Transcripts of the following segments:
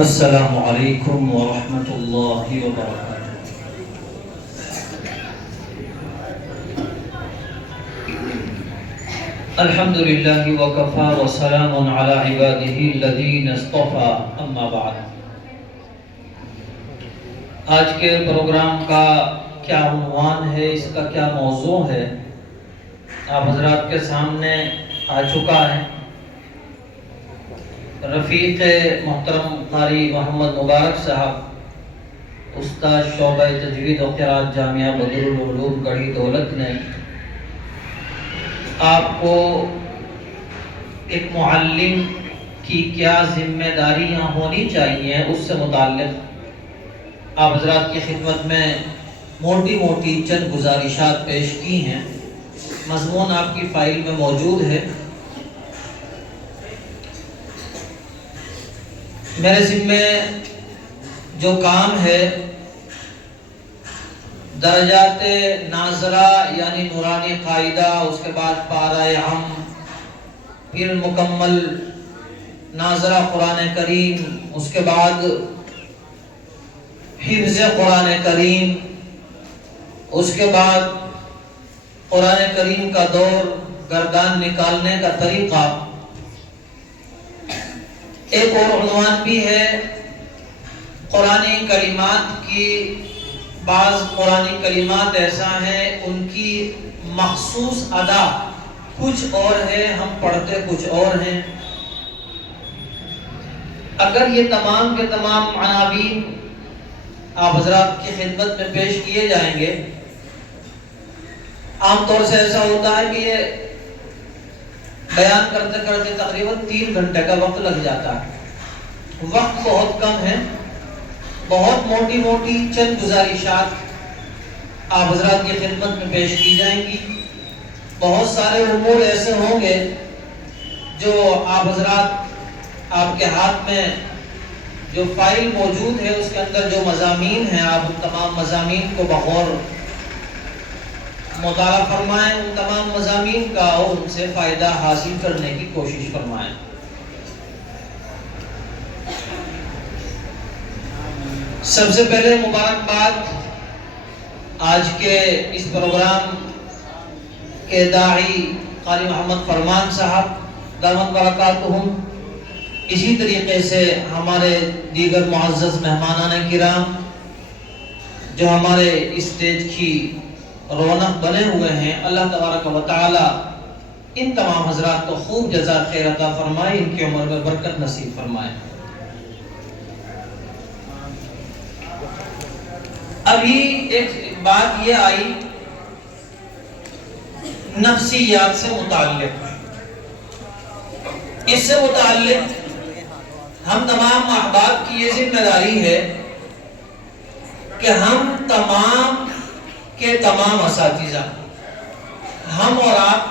السلام علیکم ورحمۃ اللہ وبرکاتہ۔ الحمد للہ وکفی وسلام علی عبادہ الذین اصطفی، اما بعد۔ آج کے پروگرام کا کیا عنوان ہے، اس کا کیا موضوع ہے، آپ حضرات کے سامنے آ چکا ہے۔ رفیق محترم قاری محمد مبارک صاحب، استاد شعبہ تجوید و قرات جامعہ بدرالعلوم گڑھی دولت نے آپ کو ایک معلم کی کیا ذمہ داریاں ہونی چاہیے اس سے متعلق آپ حضرات کی خدمت میں موٹی موٹی چند گزارشات پیش کی ہیں۔ مضمون آپ کی فائل میں موجود ہے۔ میرے ذمہ جو کام ہے، درجات ناظرہ یعنی نورانی قاعدہ، اس کے بعد پارہ عام، پھر مکمل ناظرہ قرآن کریم، اس کے بعد حفظ قرآن کریم، اس کے بعد قرآن کریم کا دور، گردان نکالنے کا طریقہ۔ ایک اور عنوان بھی ہے قرآنی کلمات کی۔ بعض قرآنی کلمات ایسا ہیں ان کی مخصوص ادا کچھ اور ہے، ہم پڑھتے کچھ اور ہیں۔ اگر یہ تمام کے تمام عناوین آپ حضرات کی خدمت میں پیش کیے جائیں گے، عام طور سے ایسا ہوتا ہے کہ یہ بیان کرتے کرتے تقریباً 3 گھنٹے کا وقت لگ جاتا ہے۔ وقت بہت کم ہے۔ بہت موٹی موٹی چند گزارشات آپ حضرات کی خدمت میں پیش کی جائیں گی۔ بہت سارے امور ایسے ہوں گے جو آپ حضرات، آپ کے ہاتھ میں جو فائل موجود ہے اس کے اندر جو مضامین ہیں، آپ ان تمام مضامین کو بغور مطالعہ فرمائیں، ان تمام مضامین کا اور ان سے فائدہ حاصل کرنے کی کوشش فرمائیں۔ سب سے پہلے مبارکباد آج کے اس پروگرام کے داعی قاری محمد فرمان صاحب دامت برکاتہم، اسی طریقے سے ہمارے دیگر معزز مہمانان کرام جو ہمارے اسٹیج کی رونق بنے ہوئے ہیں، اللہ تبارک و تعالی ان تمام حضرات کو خوب جزا خیر عطا فرمائے، ان کی عمر میں برکت نصیب فرمائے۔ ابھی ایک بات یہ آئی نفسیات سے متعلق، اس سے متعلق ہم تمام احباب کی یہ ذمہ داری ہے کہ ہم تمام کے تمام اساتذہ، ہم اور آپ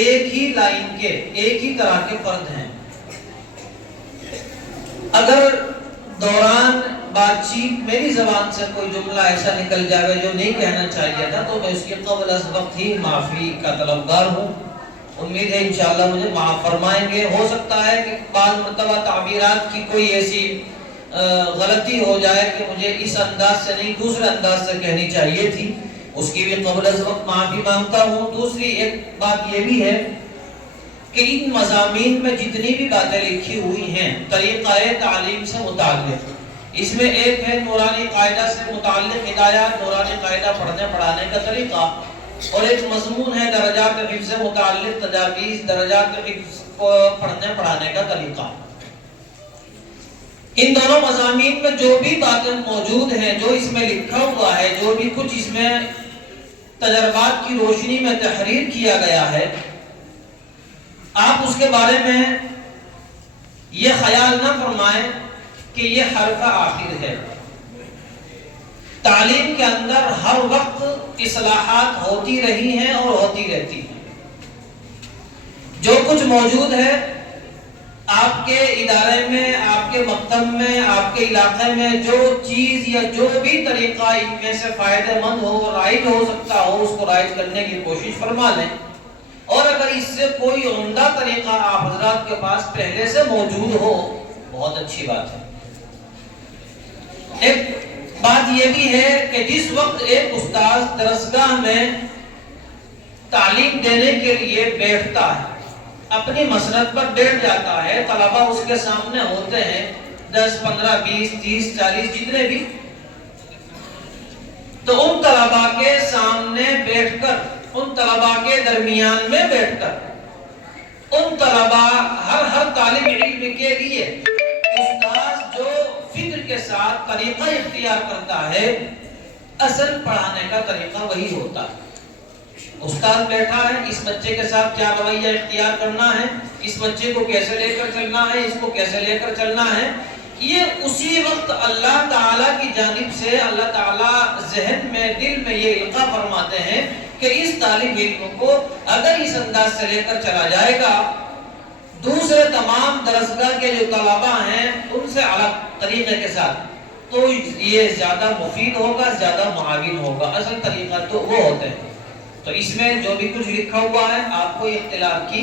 ایک ہی لائن کے، ایک ہی طرح کے فرد ہیں۔ اگر دوران بات چیت میری زبان سے کوئی جملہ ایسا نکل جائے جو نہیں کہنا چاہیے تھا تو میں اس کے قبل از وقت ہی معافی کا طلبگار ہوں۔ امید ہے انشاءاللہ مجھے معاف فرمائیں گے۔ ہو سکتا ہے کہ بعض مرتبہ تعبیرات کی کوئی ایسی غلطی ہو جائے کہ مجھے اس انداز سے نہیں دوسرے انداز سے کہنی چاہیے تھی، اس کی بھی قبل از وقت معافی مانگتا ہوں۔ دوسری ایک بات یہ بھی ہے کہ ان مضامین میں جتنی بھی باتیں لکھی ہوئی ہیں طریقہ تعلیم سے متعلق، اس میں ایک ہے نورانی قاعدہ سے متعلق ہدایات، نورانی قاعدہ پڑھنے پڑھانے کا طریقہ، اور ایک مضمون ہے درجات حفظ سے متعلق تجاویز، درجات حفظ کو پڑھنے پڑھانے کا طریقہ۔ ان دونوں مضامین میں جو بھی باتیں موجود ہیں، جو اس میں لکھا ہوا ہے، جو بھی کچھ اس میں تجربات کی روشنی میں تحریر کیا گیا ہے، آپ اس کے بارے میں یہ خیال نہ فرمائیں کہ یہ حرف آخر ہے۔ تعلیم کے اندر ہر وقت اصلاحات ہوتی رہی ہیں اور ہوتی رہتی ہیں۔ جو کچھ موجود ہے آپ کے ادارے میں، آپ کے مکتب میں، آپ کے علاقے میں، جو چیز یا جو بھی طریقہ ان میں سے فائدہ مند ہو، رائج ہو سکتا ہو، اس کو رائج کرنے کی کوشش فرما لیں۔ اور اگر اس سے کوئی عمدہ طریقہ آپ حضرات کے پاس پہلے سے موجود ہو، بہت اچھی بات ہے۔ ایک بات یہ بھی ہے کہ جس وقت ایک استاذ درسگاہ میں تعلیم دینے کے لیے بیٹھتا ہے، اپنی مسند پر بیٹھ جاتا ہے، طلبہ اس کے سامنے ہوتے ہیں 10 15 20 30 40 جتنے بھی، تو ان طلبہ کے سامنے بیٹھ کر، ان طلبہ کے درمیان میں بیٹھ کر، ان طلبہ ہر طالب علم کے لیے استاذ جو فکر کے ساتھ طریقہ اختیار کرتا ہے، اصل پڑھانے کا طریقہ وہی ہوتا ہے۔ استاد بیٹھا ہے، اس بچے کے ساتھ کیا رویہ اختیار کرنا ہے، اس بچے کو کیسے لے کر چلنا ہے، اس کو کیسے لے کر چلنا ہے، یہ اسی وقت اللہ تعالیٰ کی جانب سے اللہ تعالیٰ ذہن میں، دل میں یہ القاء فرماتے ہیں کہ اس طالب علم کو اگر اس انداز سے لے کر چلا جائے گا، دوسرے تمام درسگاہ کے جو طلبہ ہیں ان سے الگ طریقے کے ساتھ، تو یہ زیادہ مفید ہوگا، زیادہ معاون ہوگا۔ اصل طریقہ تو وہ ہوتے ہیں۔ تو اس میں جو بھی کچھ لکھا ہوا ہے، آپ کو اختلاف کی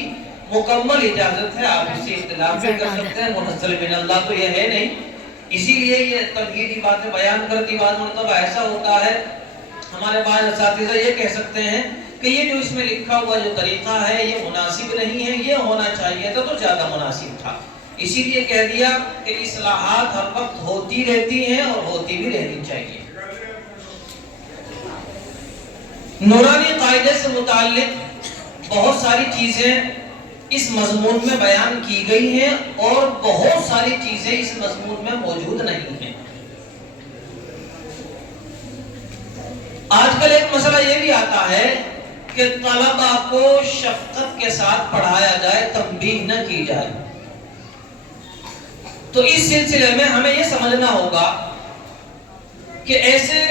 مکمل اجازت ہے، آپ اس سے اختلاف بھی کر سکتے ہیں، منزل من اللہ تو یہ ہے نہیں۔ اسی لیے یہ تنقیدی باتیں بیان کرتی بعض مرتبہ ایسا ہوتا ہے، ہمارے بعض اساتذہ یہ کہہ سکتے ہیں کہ یہ جو اس میں لکھا ہوا جو طریقہ ہے یہ مناسب نہیں ہے، یہ ہونا چاہیے تھا تو زیادہ مناسب تھا۔ اسی لیے کہہ دیا کہ اصلاحات ہر وقت ہوتی رہتی ہیں اور ہوتی بھی رہنی چاہیے۔ نورانی قاعدے سے متعلق بہت ساری چیزیں اس مضمون میں بیان کی گئی ہیں اور بہت ساری چیزیں اس مضمون میں موجود نہیں ہیں۔ آج کل ایک مسئلہ یہ بھی آتا ہے کہ طلبہ کو شفقت کے ساتھ پڑھایا جائے، تنبیہ نہ کی جائے۔ تو اس سلسلے میں ہمیں یہ سمجھنا ہوگا کہ ایسے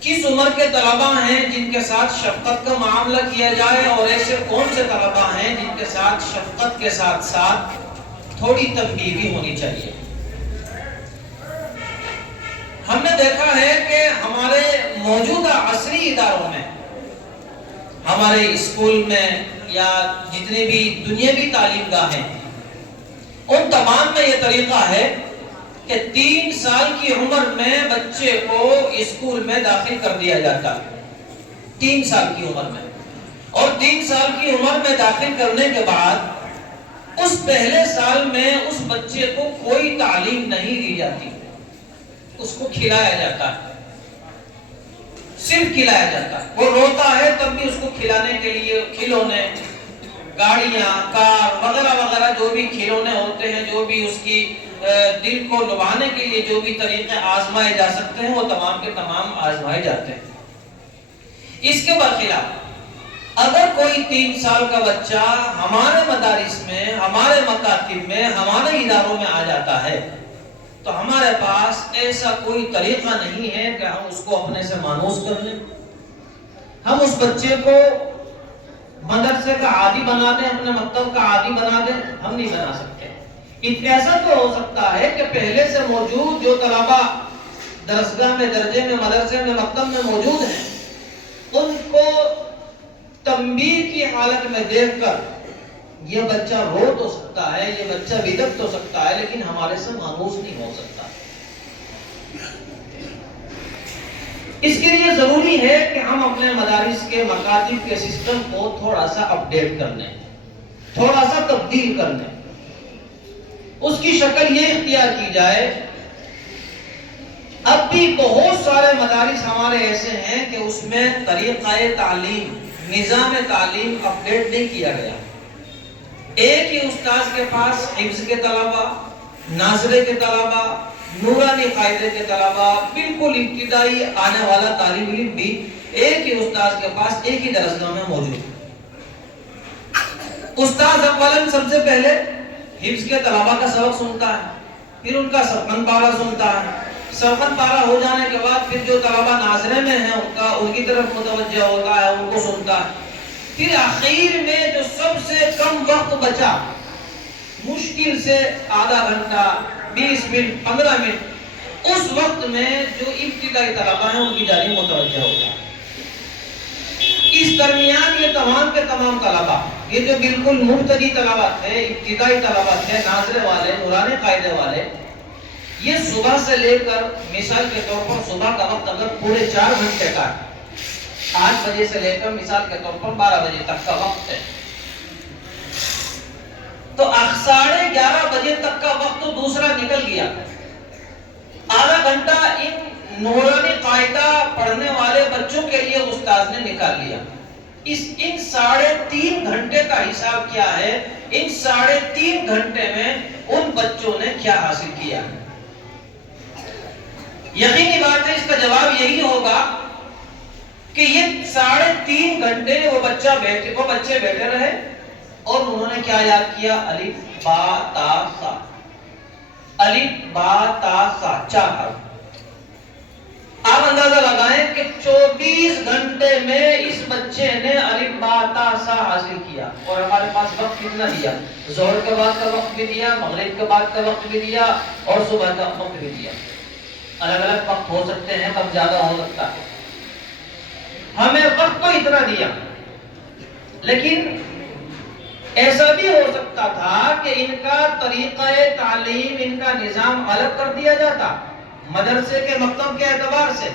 کس عمر کے طلبہ ہیں جن کے ساتھ شفقت کا معاملہ کیا جائے، اور ایسے کون سے طلبہ ہیں جن کے ساتھ شفقت کے ساتھ ساتھ تھوڑی تنبیہ بھی ہونی چاہیے۔ ہم نے دیکھا ہے کہ ہمارے موجودہ عصری اداروں میں، ہمارے اسکول میں یا جتنے بھی دنیاوی تعلیم گاہیں، ان تمام میں یہ طریقہ ہے کہ 3 سال کی عمر میں بچے کو اسکول میں داخل کر دیا جاتا ہے، 3 سال کی عمر میں، اور 3 سال کی عمر میں داخل کرنے کے بعد اس پہلے سال میں اس بچے کو کوئی تعلیم نہیں دی جاتی، اس کو کھلایا جاتا ہے، صرف کھلایا جاتا ہے۔ وہ روتا ہے تب بھی اس کو کھلانے کے لیے کھلونے، گاڑیاں، کار وغیرہ وغیرہ جو بھی کھلونے ہوتے ہیں، جو بھی اس کی دل کو لبھانے کے لیے جو بھی طریقے آزمائے جا سکتے ہیں وہ تمام کے تمام آزمائے جاتے ہیں۔ اس کے برخلاف اگر کوئی 3 سال کا بچہ ہمارے مدارس میں، ہمارے مکاتب میں، ہمارے اداروں میں آ جاتا ہے تو ہمارے پاس ایسا کوئی طریقہ نہیں ہے کہ ہم اس کو اپنے سے مانوس کر لیں، ہم اس بچے کو مدرسے کا عادی بنا دیں، اپنے مکتب کا عادی بنا دیں، ہم نہیں بنا سکتے۔ ایسا تو ہو سکتا ہے کہ پہلے سے موجود جو طلبہ درسگاہ میں، درجے میں، مدرسے میں، مکتب میں موجود ہیں، ان کو تنبیہ کی حالت میں دیکھ کر یہ بچہ رو تو سکتا ہے، یہ بچہ بدک تو سکتا ہے، لیکن ہمارے سے مانوس نہیں ہو سکتا۔ اس کے لیے ضروری ہے کہ ہم اپنے مدارس کے، مکاتب کے سسٹم کو تھوڑا سا اپڈیٹ کر لیں، تھوڑا سا تبدیل کر لیں۔ اس کی شکل یہ اختیار کی جائے، اب بھی بہت سارے مدارس ہمارے ایسے ہیں کہ اس میں طریقہ تعلیم، نظام تعلیم اپڈیٹ نہیں کیا گیا۔ ایک ہی استاذ کے پاس حفظ کے طلبہ، ناظرے کے طلبہ، نورانی قاعدے کے طلبہ، بالکل ابتدائی آنے والا طالب علم بھی ایک ہی استاذ کے پاس ایک ہی درسگاہ میں موجود ہے۔ استاذ اولاً سب سے پہلے حفظ کے طلبہ کا سبق سنتا ہے، پھر ان کا سبقن پارہ سنتا ہے، سبقن پارہ ہو جانے کے بعد پھر جو طلبہ ناظرے میں ہیں ان کی طرف متوجہ ہوتا ہے، ان کو سنتا ہے، پھر آخر میں جو سب سے کم وقت بچا، مشکل سے آدھا گھنٹہ، 20 منٹ، 15 منٹ، اس وقت میں جو ابتدائی طلبہ ہیں ان کی جانب متوجہ ہوتا ہے۔ اس درمیان یہ تمام کے تمام طلبہ، یہ جو بالکل مبتدی طلبہ تھے، ابتدائی طلبہ تھے، ناظرے والے، نورانی قاعدے والے، یہ صبح سے لے کر مثال کے طور پر صبح کا وقت اگر پورے 4 گھنٹے کا 8 بجے سے لے کر مثال کے طور پر 12 بجے تک کا وقت ہے، تو 11:30 بجے تک کا وقت تو دوسرا نکل گیا، آدھا گھنٹہ ان نورانی قاعدہ پڑھنے والے بچوں کے لیے استاد نے نکال لیا۔ ان 3.5 گھنٹے کا حساب کیا ہے؟ ان 3.5 گھنٹے میں ان بچوں نے کیا حاصل کیا؟ یقینی بات ہے اس کا جواب یہی ہوگا کہ یہ 3.5 گھنٹے وہ بچے بیٹھے رہے اور انہوں نے کیا یاد کیا؟ الف با تا سا، الف با تا سا، 4 حرف۔ آپ اندازہ لگائیں کہ 24 گھنٹے میں اس بچے نے الف با تا سا حاصل کیا، اور ہمارے پاس وقت کتنا دیا؟ ظہر کے بعد کا وقت بھی دیا، مغرب کے بعد کا وقت بھی دیا، اور صبح کا وقت بھی دیا۔ الگ الگ وقت ہو سکتے ہیں، کم زیادہ ہو سکتا ہے، ہمیں وقت تو اتنا دیا، لیکن ایسا بھی ہو سکتا تھا کہ ان کا طریقہ تعلیم، ان کا نظام الگ کر دیا جاتا مدرسے کے مکتب کے اعتبار سے،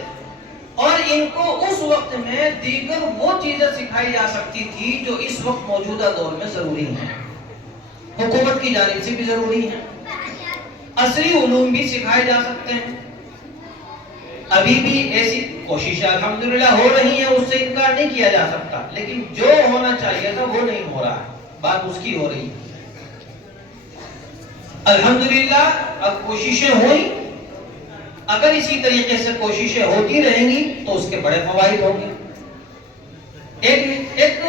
اور ان کو اس وقت میں دیگر وہ چیزیں سکھائی جا سکتی تھی جو اس وقت موجودہ دور میں ضروری ہیں، حکومت کی جانب سے بھی ضروری ہیں، عصری علوم بھی سکھائے جا سکتے ہیں۔ ابھی بھی ایسی کوششیں الحمدللہ ہو رہی ہیں، اس سے انکار نہیں کیا جا سکتا، لیکن جو ہونا چاہیے تھا وہ نہیں ہو رہا ہے، بات اس کی ہو رہی ہے۔ الحمدللہ اب کوششیں ہوئی، اگر اسی طریقے سے کوششیں ہوتی رہیں گی تو اس کے بڑے فوائد ہوں گے۔ ایک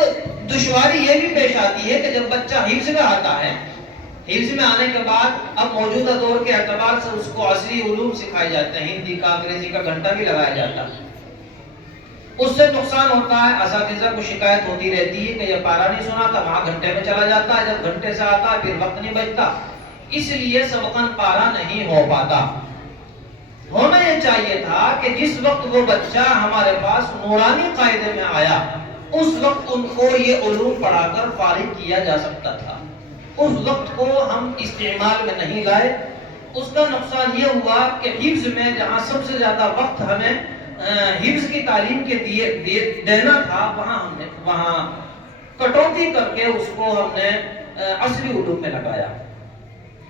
دشواری یہ بھی پیش آتی ہے کہ جب بچہ حفظ میں آتا ہے، حفظ میں آنے کے بعد اب موجودہ دور کے اعتبار سے اس کو عصری علوم سکھائے جاتے ہیں، ہندی کا انگریزی کا گھنٹہ بھی لگایا جاتا ہے، اس سے نقصان ہوتا ہے، اساتذہ کو شکایت ہوتی رہتی ہے کہ یہ پارا نہیں سنا تھا، وہاں گھنٹے میں چلا جاتا ہے، جب گھنٹے سے آتا ہے پھر وقت نہیں بچتا، اس لیے سبقاً پارا نہیں ہو پاتا۔ ہونا یہ چاہیے تھا کہ جس وقت وہ بچہ ہمارے پاس نورانی قاعدے میں آیا، اس وقت ان کو یہ علوم پڑھا کر فارغ کیا جا سکتا تھا، اس وقت کو ہم استعمال میں نہیں لائے۔ اس کا نقصان یہ ہوا کہ حفظ میں جہاں سب سے زیادہ وقت ہمیں حفظ کی تعلیم کے دینا تھا، وہاں کٹوتی کر کے اس کو ہم نے عصری علوم میں لگایا۔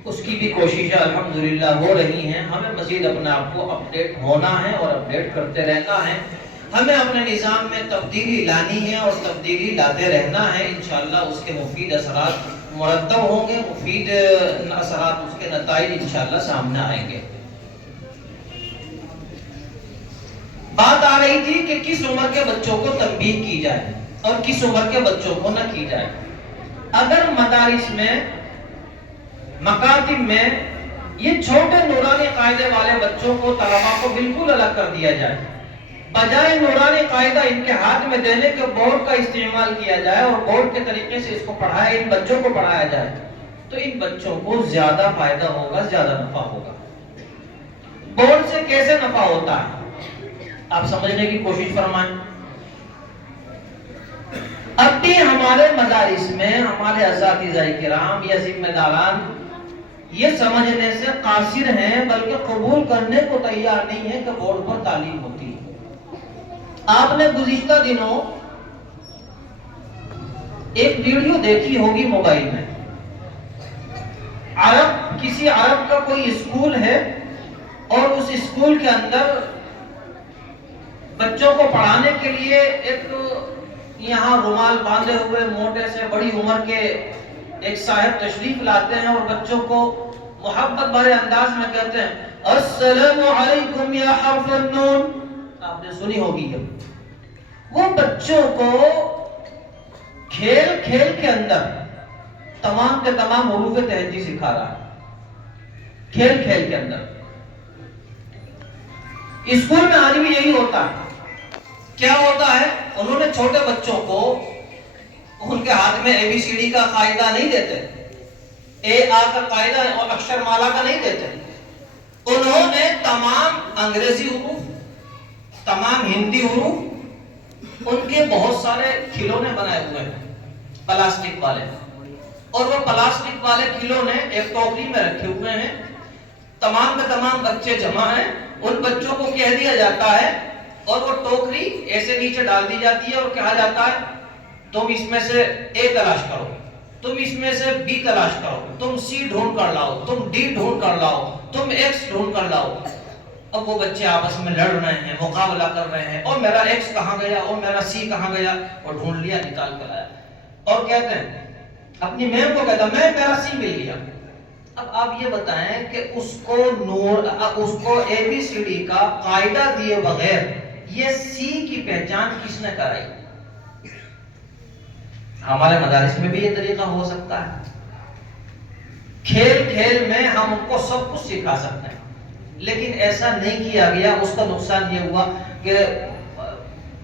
اس کی بھی کوششیں الحمدللہ ہو رہی ہیں، ہمیں مزید اپنے آپ کو اپڈیٹ ہونا ہے اور اپڈیٹ کرتے رہنا ہے، ہمیں اپنے نظام میں تبدیلی لانی ہے اور تبدیلی لاتے رہنا ہے، انشاءاللہ اس کے مفید اثرات مرتب ہوں گے، مفید اثرات، اس کے نتائج انشاءاللہ سامنے آئیں گے۔ بات آ رہی تھی کہ کس عمر کے بچوں کو تنبیہ کی جائے اور کس عمر کے بچوں کو نہ کی جائے۔ اگر مدارس میں، مکاتب میں یہ چھوٹے نورانی قاعدے والے بچوں کو، طلباء کو بالکل الگ کر دیا جائے، بجائے نورانی قاعدہ ان کے ہاتھ میں دینے کے بورڈ کا استعمال کیا جائے اور بورڈ کے طریقے سے اس کو پڑھائے، ان بچوں کو پڑھایا جائے، تو ان بچوں کو زیادہ فائدہ ہوگا، زیادہ نفع ہوگا۔ بورڈ سے کیسے نفع ہوتا ہے آپ سمجھنے کی کوشش فرمائیں۔ اب بھی ہمارے مدارس میں ہمارے اساتذہ کرام یا ذمہ داران یہ سمجھنے سے قاصر ہیں، بلکہ قبول کرنے کو تیار نہیں ہے کہ بورڈ پر تعلیم ہوتی ہے۔ آپ نے گزشتہ دنوں ایک ویڈیو دیکھی ہوگی موبائل میں، کسی عرب کا کوئی اسکول ہے اور اس اسکول کے اندر بچوں کو پڑھانے کے لیے ایک یہاں رومال باندھے ہوئے موٹے سے بڑی عمر کے ایک صاحب تشریف لاتے ہیں اور بچوں کو محبت بھرے انداز میں کہتے ہیں السلام علیکم یا حرف النون، آپ نے سنی ہوگی۔ وہ بچوں کو کھیل کھیل کے اندر تمام کے تمام حروف تہجی سکھا رہا ہے، کھیل کھیل کے اندر۔ اسکول میں آج بھی یہی ہوتا ہے۔ کیا ہوتا ہے؟ انہوں نے چھوٹے بچوں کو ان کے ہاتھ میں اے بی سی ڈی کا قاعدہ نہیں دیتے، اے آ کا قاعدہ اور اکشر مالا کا نہیں دیتے، انہوں نے تمام انگریزی حروف، تمام ہندی حروف، ان کے بہت سارے کھلونے بنائے ہوئے ہیں پلاسٹک والے، اور وہ پلاسٹک والے کھلونے ایک ٹوکری میں رکھے ہوئے ہیں، تمام میں تمام بچے جمع ہیں، ان بچوں کو کہہ دیا جاتا ہے اور وہ ٹوکری ایسے نیچے ڈال دی جاتی ہے اور کہا جاتا ہے تم اس میں سے اے تلاش کرو، تم اس میں سے بی تلاش کرو، تم سی ڈھونڈ کر لاؤ، تم ڈی ڈھونڈ کر لاؤ، تم ایکس ڈھونڈ کر لاؤ۔ اب وہ بچے آپس میں لڑ رہے ہیں، مقابلہ کر رہے ہیں، اور میرا ایکس کہاں گیا، اور میرا سی کہاں گیا، اور ڈھونڈ لیا، نکال کر آیا، اور کہتے ہیں اپنی میم کو کہتا میں میرا سی مل گیا۔ اب آپ یہ بتائیں کہ اس کو اے بی سی ڈی کا قاعدہ دیے بغیر یہ سی کی پہچان کس نے کرائی؟ ہمارے مدارس میں بھی یہ طریقہ ہو سکتا ہے، کھیل کھیل میں ہم ان کو سب کچھ سکھا سکتے ہیں، لیکن ایسا نہیں کیا گیا۔ اس کا نقصان یہ ہوا کہ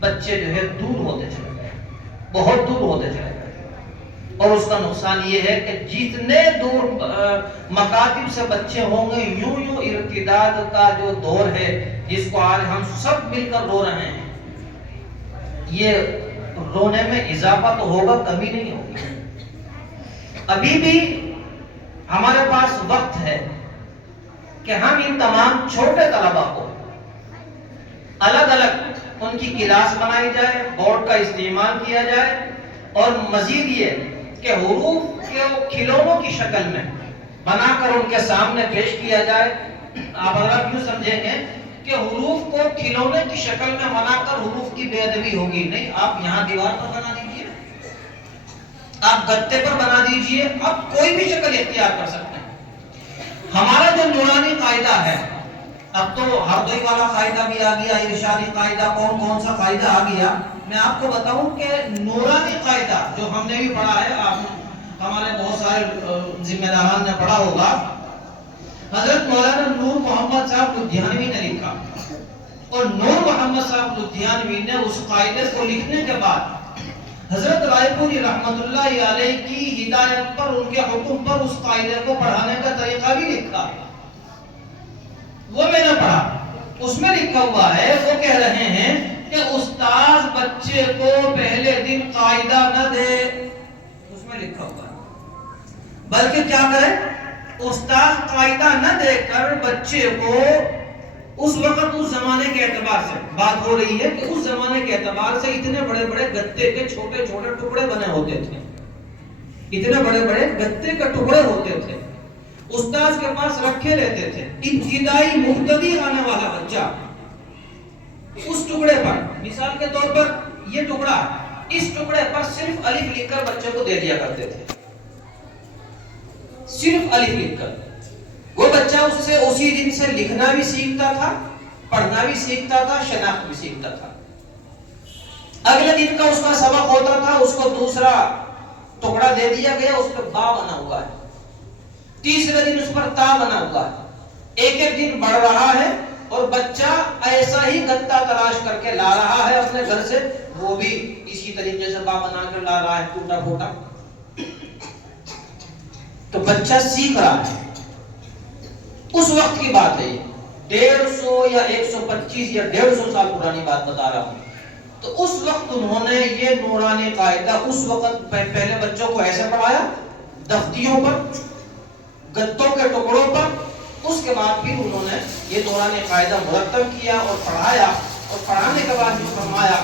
بچے جو ہے دور ہوتے چلے گئے، بہت دور ہوتے چلے گئے، اور اس کا نقصان یہ ہے کہ جتنے دور مکاتب سے بچے ہوں گے، یوں ارتداد کا جو دور ہے جس کو آج ہم سب مل کر رو رہے ہیں، یہ رونے میں اضافہ تو ہوگا، کمی نہیں ہوگی۔ ابھی بھی ہمارے پاس وقت ہے کہ ہم ان تمام چھوٹے طلباء کو الگ الگ ان کی کلاس بنائی جائے، بورڈ کا استعمال کیا جائے، اور مزید یہ کہ حروف کے کھلونوں کی شکل میں بنا کر ان کے سامنے پیش کیا جائے۔ آپ اگر یوں سمجھیں گے کہ حروف کو کھلونے کی شکل میں بنا کر حروف کی بے ادبی ہوگی، نہیں، آپ یہاں دیوار پر بنا دیجئے، آپ گتے پر بنا دیجئے، آپ کوئی بھی شکل اختیار کر سکتے ہیں۔ ہمارا جو نورانی قاعدہ ہے، اب تو ہردوئی والا قاعدہ بھی آ گیا، ارشادی قاعدہ، کون سا قاعدہ آ گیا۔ میں آپ کو بتاؤں کہ نورانی قاعدہ جو ہم نے بھی پڑھا ہے، آپ ہمارے بہت سارے ذمہ داران نے پڑھا ہوگا، حضرت مولانا نور محمد صاحب لدھیانوی نے لکھا، اور نور محمد صاحب لدھیانوی نے اس قاعدے کو لکھنے کے بعد حضرت رائے پوری رحمت اللہ علیہ کی ہدایت پر، ان کے حکم پر اس قاعدے کو پڑھانے کا طریقہ بھی لکھا، وہ میں نے پڑھا۔ اس میں لکھا ہوا ہے، وہ کہہ رہے ہیں کہ استاذ بچے کو پہلے دن قاعدہ نہ دے، اس میں لکھا ہوا ہے، بلکہ کیا کرے، استاذ قاعدہ نہ دے کر بچے کو اس وقت اس زمانے کے اعتبار سے بات ہو رہی ہے کہ اس زمانے کے اعتبار سے اتنے بڑے بڑے گتے کے چھوٹے چھوٹے ٹکڑے بنے ہوتے تھے، اتنے بڑے بڑے گتے کے ٹکڑے ہوتے تھے، استاذ کے پاس رکھے رہتے تھے۔ ابتدائی مبتدی آنے والا بچہ اس ٹکڑے پر، مثال کے طور پر یہ ٹکڑا، اس ٹکڑے پر صرف الف لکھ کر بچے کو دے دیا کرتے تھے، صرف الف لکھ کر۔ وہ بچہ اس سے اسی دن سے لکھنا بھی سیکھتا تھا، پڑھنا بھی سیکھتا تھا، شناخت بھی سیکھتا تھا۔ اگلے دن کا اس کا سبق ہوتا تھا، اس کو دوسرا ٹکڑا دے دیا گیا، اس پر با بنا ہوا ہے، تیسرے دن اس پر تا بنا ہوا ہے۔ ایک ایک دن بڑھ رہا ہے اور بچہ ایسا ہی گتا تلاش کر کے لا رہا ہے اپنے گھر سے، وہ بھی اسی طریقے سے با بنا کر لا رہا ہے، ٹوٹا پھوٹا، تو بچہ سیکھ رہا ہے۔ اس وقت کی بات ہے، 150 یا 125 یا 150 سال پرانی بات بتا رہا ہوں۔ تو اس وقت انہوں نے یہ نورانی قاعدہ اس وقت پہلے بچوں کو ایسے پڑھایا، دفتیوں پر، گتوں کے ٹکڑوں پر، اس کے بعد پھر انہوں نے یہ نورانی قاعدہ مرتب کیا اور پڑھایا، اور پڑھانے کے بعد یہ فرمایا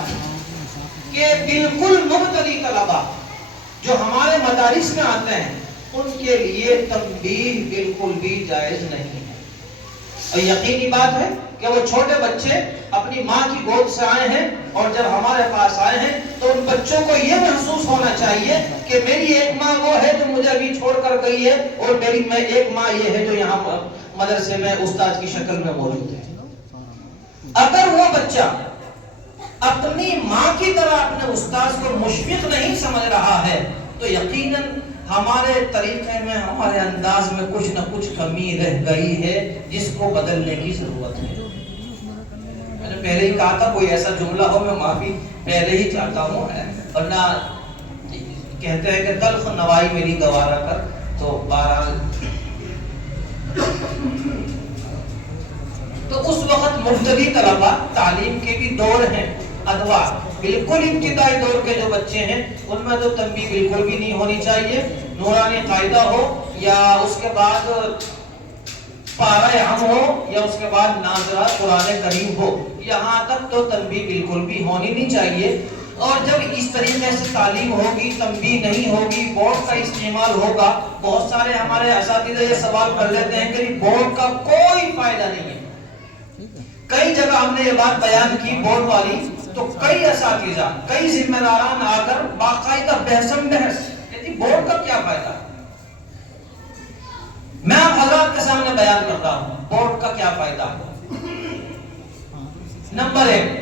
کہ بالکل مبتدی طلبہ جو ہمارے مدارس میں آتے ہیں ان کے لیے تنبیہ بالکل بھی جائز نہیں ہے۔ اور یقینی بات ہے کہ وہ چھوٹے بچے اپنی ماں کی گود سے آئے ہیں، اور جب ہمارے پاس آئے ہیں تو ان بچوں کو یہ محسوس ہونا چاہیے کہ میری ایک ماں وہ ہے جو مجھے ابھی چھوڑ کر گئی ہے، اور میری ایک ماں یہ ہے جو یہاں مدرسے میں استاد کی شکل میں موجود ہے۔ اگر وہ بچہ اپنی ماں کی طرح اپنے استاد کو مشفق نہیں سمجھ رہا ہے تو یقیناً ہمارے طریقے میں، ہمارے انداز میں کچھ نہ کچھ کمی رہ گئی ہے جس کو بدلنے کی ضرورت ہے۔ میں نے پہلے ہی کہا تھا کوئی ایسا جملہ ہو میں معافی پہلے ہی چاہتا ہوں، ورنہ کہتے ہیں کہ تلخ نوائی میری گوارا کر، تو بہرحال تو اس وقت مبتدی طلبہ، تعلیم کے بھی دور ہیں، ادوار بالکل ابتدائی دور کے جو بچے ہیں ان میں تو تنبیہ بالکل بھی نہیں ہونی چاہیے۔ نورانی قاعدہ ہو یا اس کے بعد پارہ ہم ہو یا اس کے بعد ناظرہ قرآن کریم ہو، یہاں تک تو تنبیہ بالکل بھی ہونی نہیں چاہیے۔ اور جب اس طریقے سے تعلیم ہوگی، تنبیہ نہیں ہوگی، بورڈ کا استعمال ہوگا، بہت سارے ہمارے اساتذہ یہ سوال کر لیتے ہیں کہ بورڈ کا کوئی فائدہ نہیں ہے۔ کئی جگہ ہم نے یہ بات بیان کی بورڈ والی، تو کئی اساتذہ، کئی ذمہ داران آ کر باقاعدہ بحث کہ بورڈ کا کیا فائدہ۔ میں آپ حضرات کے سامنے بیان کرتا ہوں بورڈ کا کیا فائدہ۔ نمبر 1،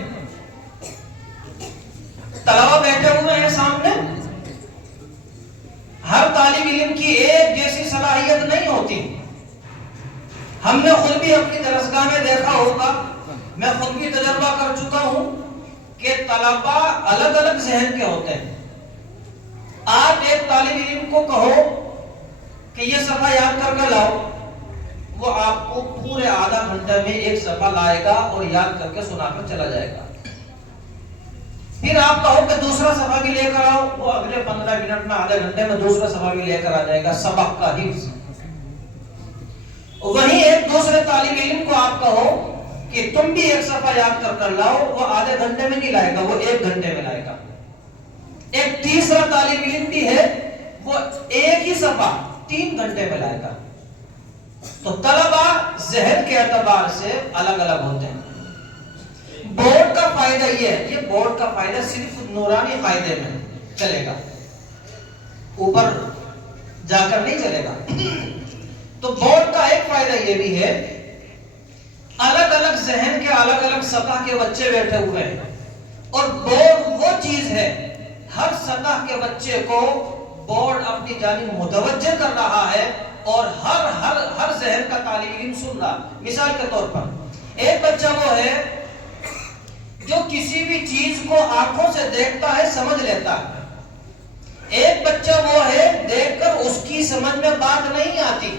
طلبہ بیٹھے ہوئے ہیں سامنے، ہر طالب علم کی ایک جیسی صلاحیت نہیں ہوتی۔ ہم نے خود بھی اپنی درسگاہ میں دیکھا ہوگا، میں خود بھی تجربہ کر چکا ہوں کہ طلبہ الگ الگ ذہن کے ہوتے ہیں۔ آپ ایک طالب علم کو کہو کہ یہ صفحہ یاد کر کے لاؤ، وہ آپ کو پورے آدھا گھنٹے میں ایک صفحہ لائے گا اور یاد کر کے سنا کر چلا جائے گا۔ پھر آپ کہو کہ دوسرا صفحہ بھی لے کر آؤ، وہ اگلے 15 منٹ میں، آدھے گھنٹے میں دوسرا صفحہ بھی لے کر آ جائے گا، سبق کا حفظ۔ وہیں ایک دوسرے طالب علم کو آپ کہو کہ تم بھی ایک صفحہ یاد کر کر لاؤ، وہ آدھے گھنٹے میں نہیں لائے گا، وہ 1 گھنٹے میں لائے گا۔ ایک تیسرا طالب علم بھی ہے، وہ ایک ہی صفحہ 3 گھنٹے میں لائے گا۔ تو طلبہ ذہن کے اعتبار سے الگ الگ ہوتے ہیں۔ بورڈ کا فائدہ یہ ہے، یہ بورڈ کا فائدہ صرف نورانی قاعدے میں چلے گا، اوپر جا کر نہیں چلے گا۔ تو بورڈ کا ایک فائدہ یہ بھی ہے، الگ الگ ذہن کے الگ الگ سطح کے بچے بیٹھے ہوئے ہیں، اور بورڈ وہ چیز ہے، ہر سطح کے بچے کو بورڈ اپنی جانب متوجہ کر رہا ہے، اور ہر ذہن کا طالب علم سن رہا۔ مثال کے طور پر ایک بچہ وہ ہے جو کسی بھی چیز کو آنکھوں سے دیکھتا ہے، سمجھ لیتا ہے۔ ایک بچہ وہ ہے دیکھ کر اس کی سمجھ میں بات نہیں آتی،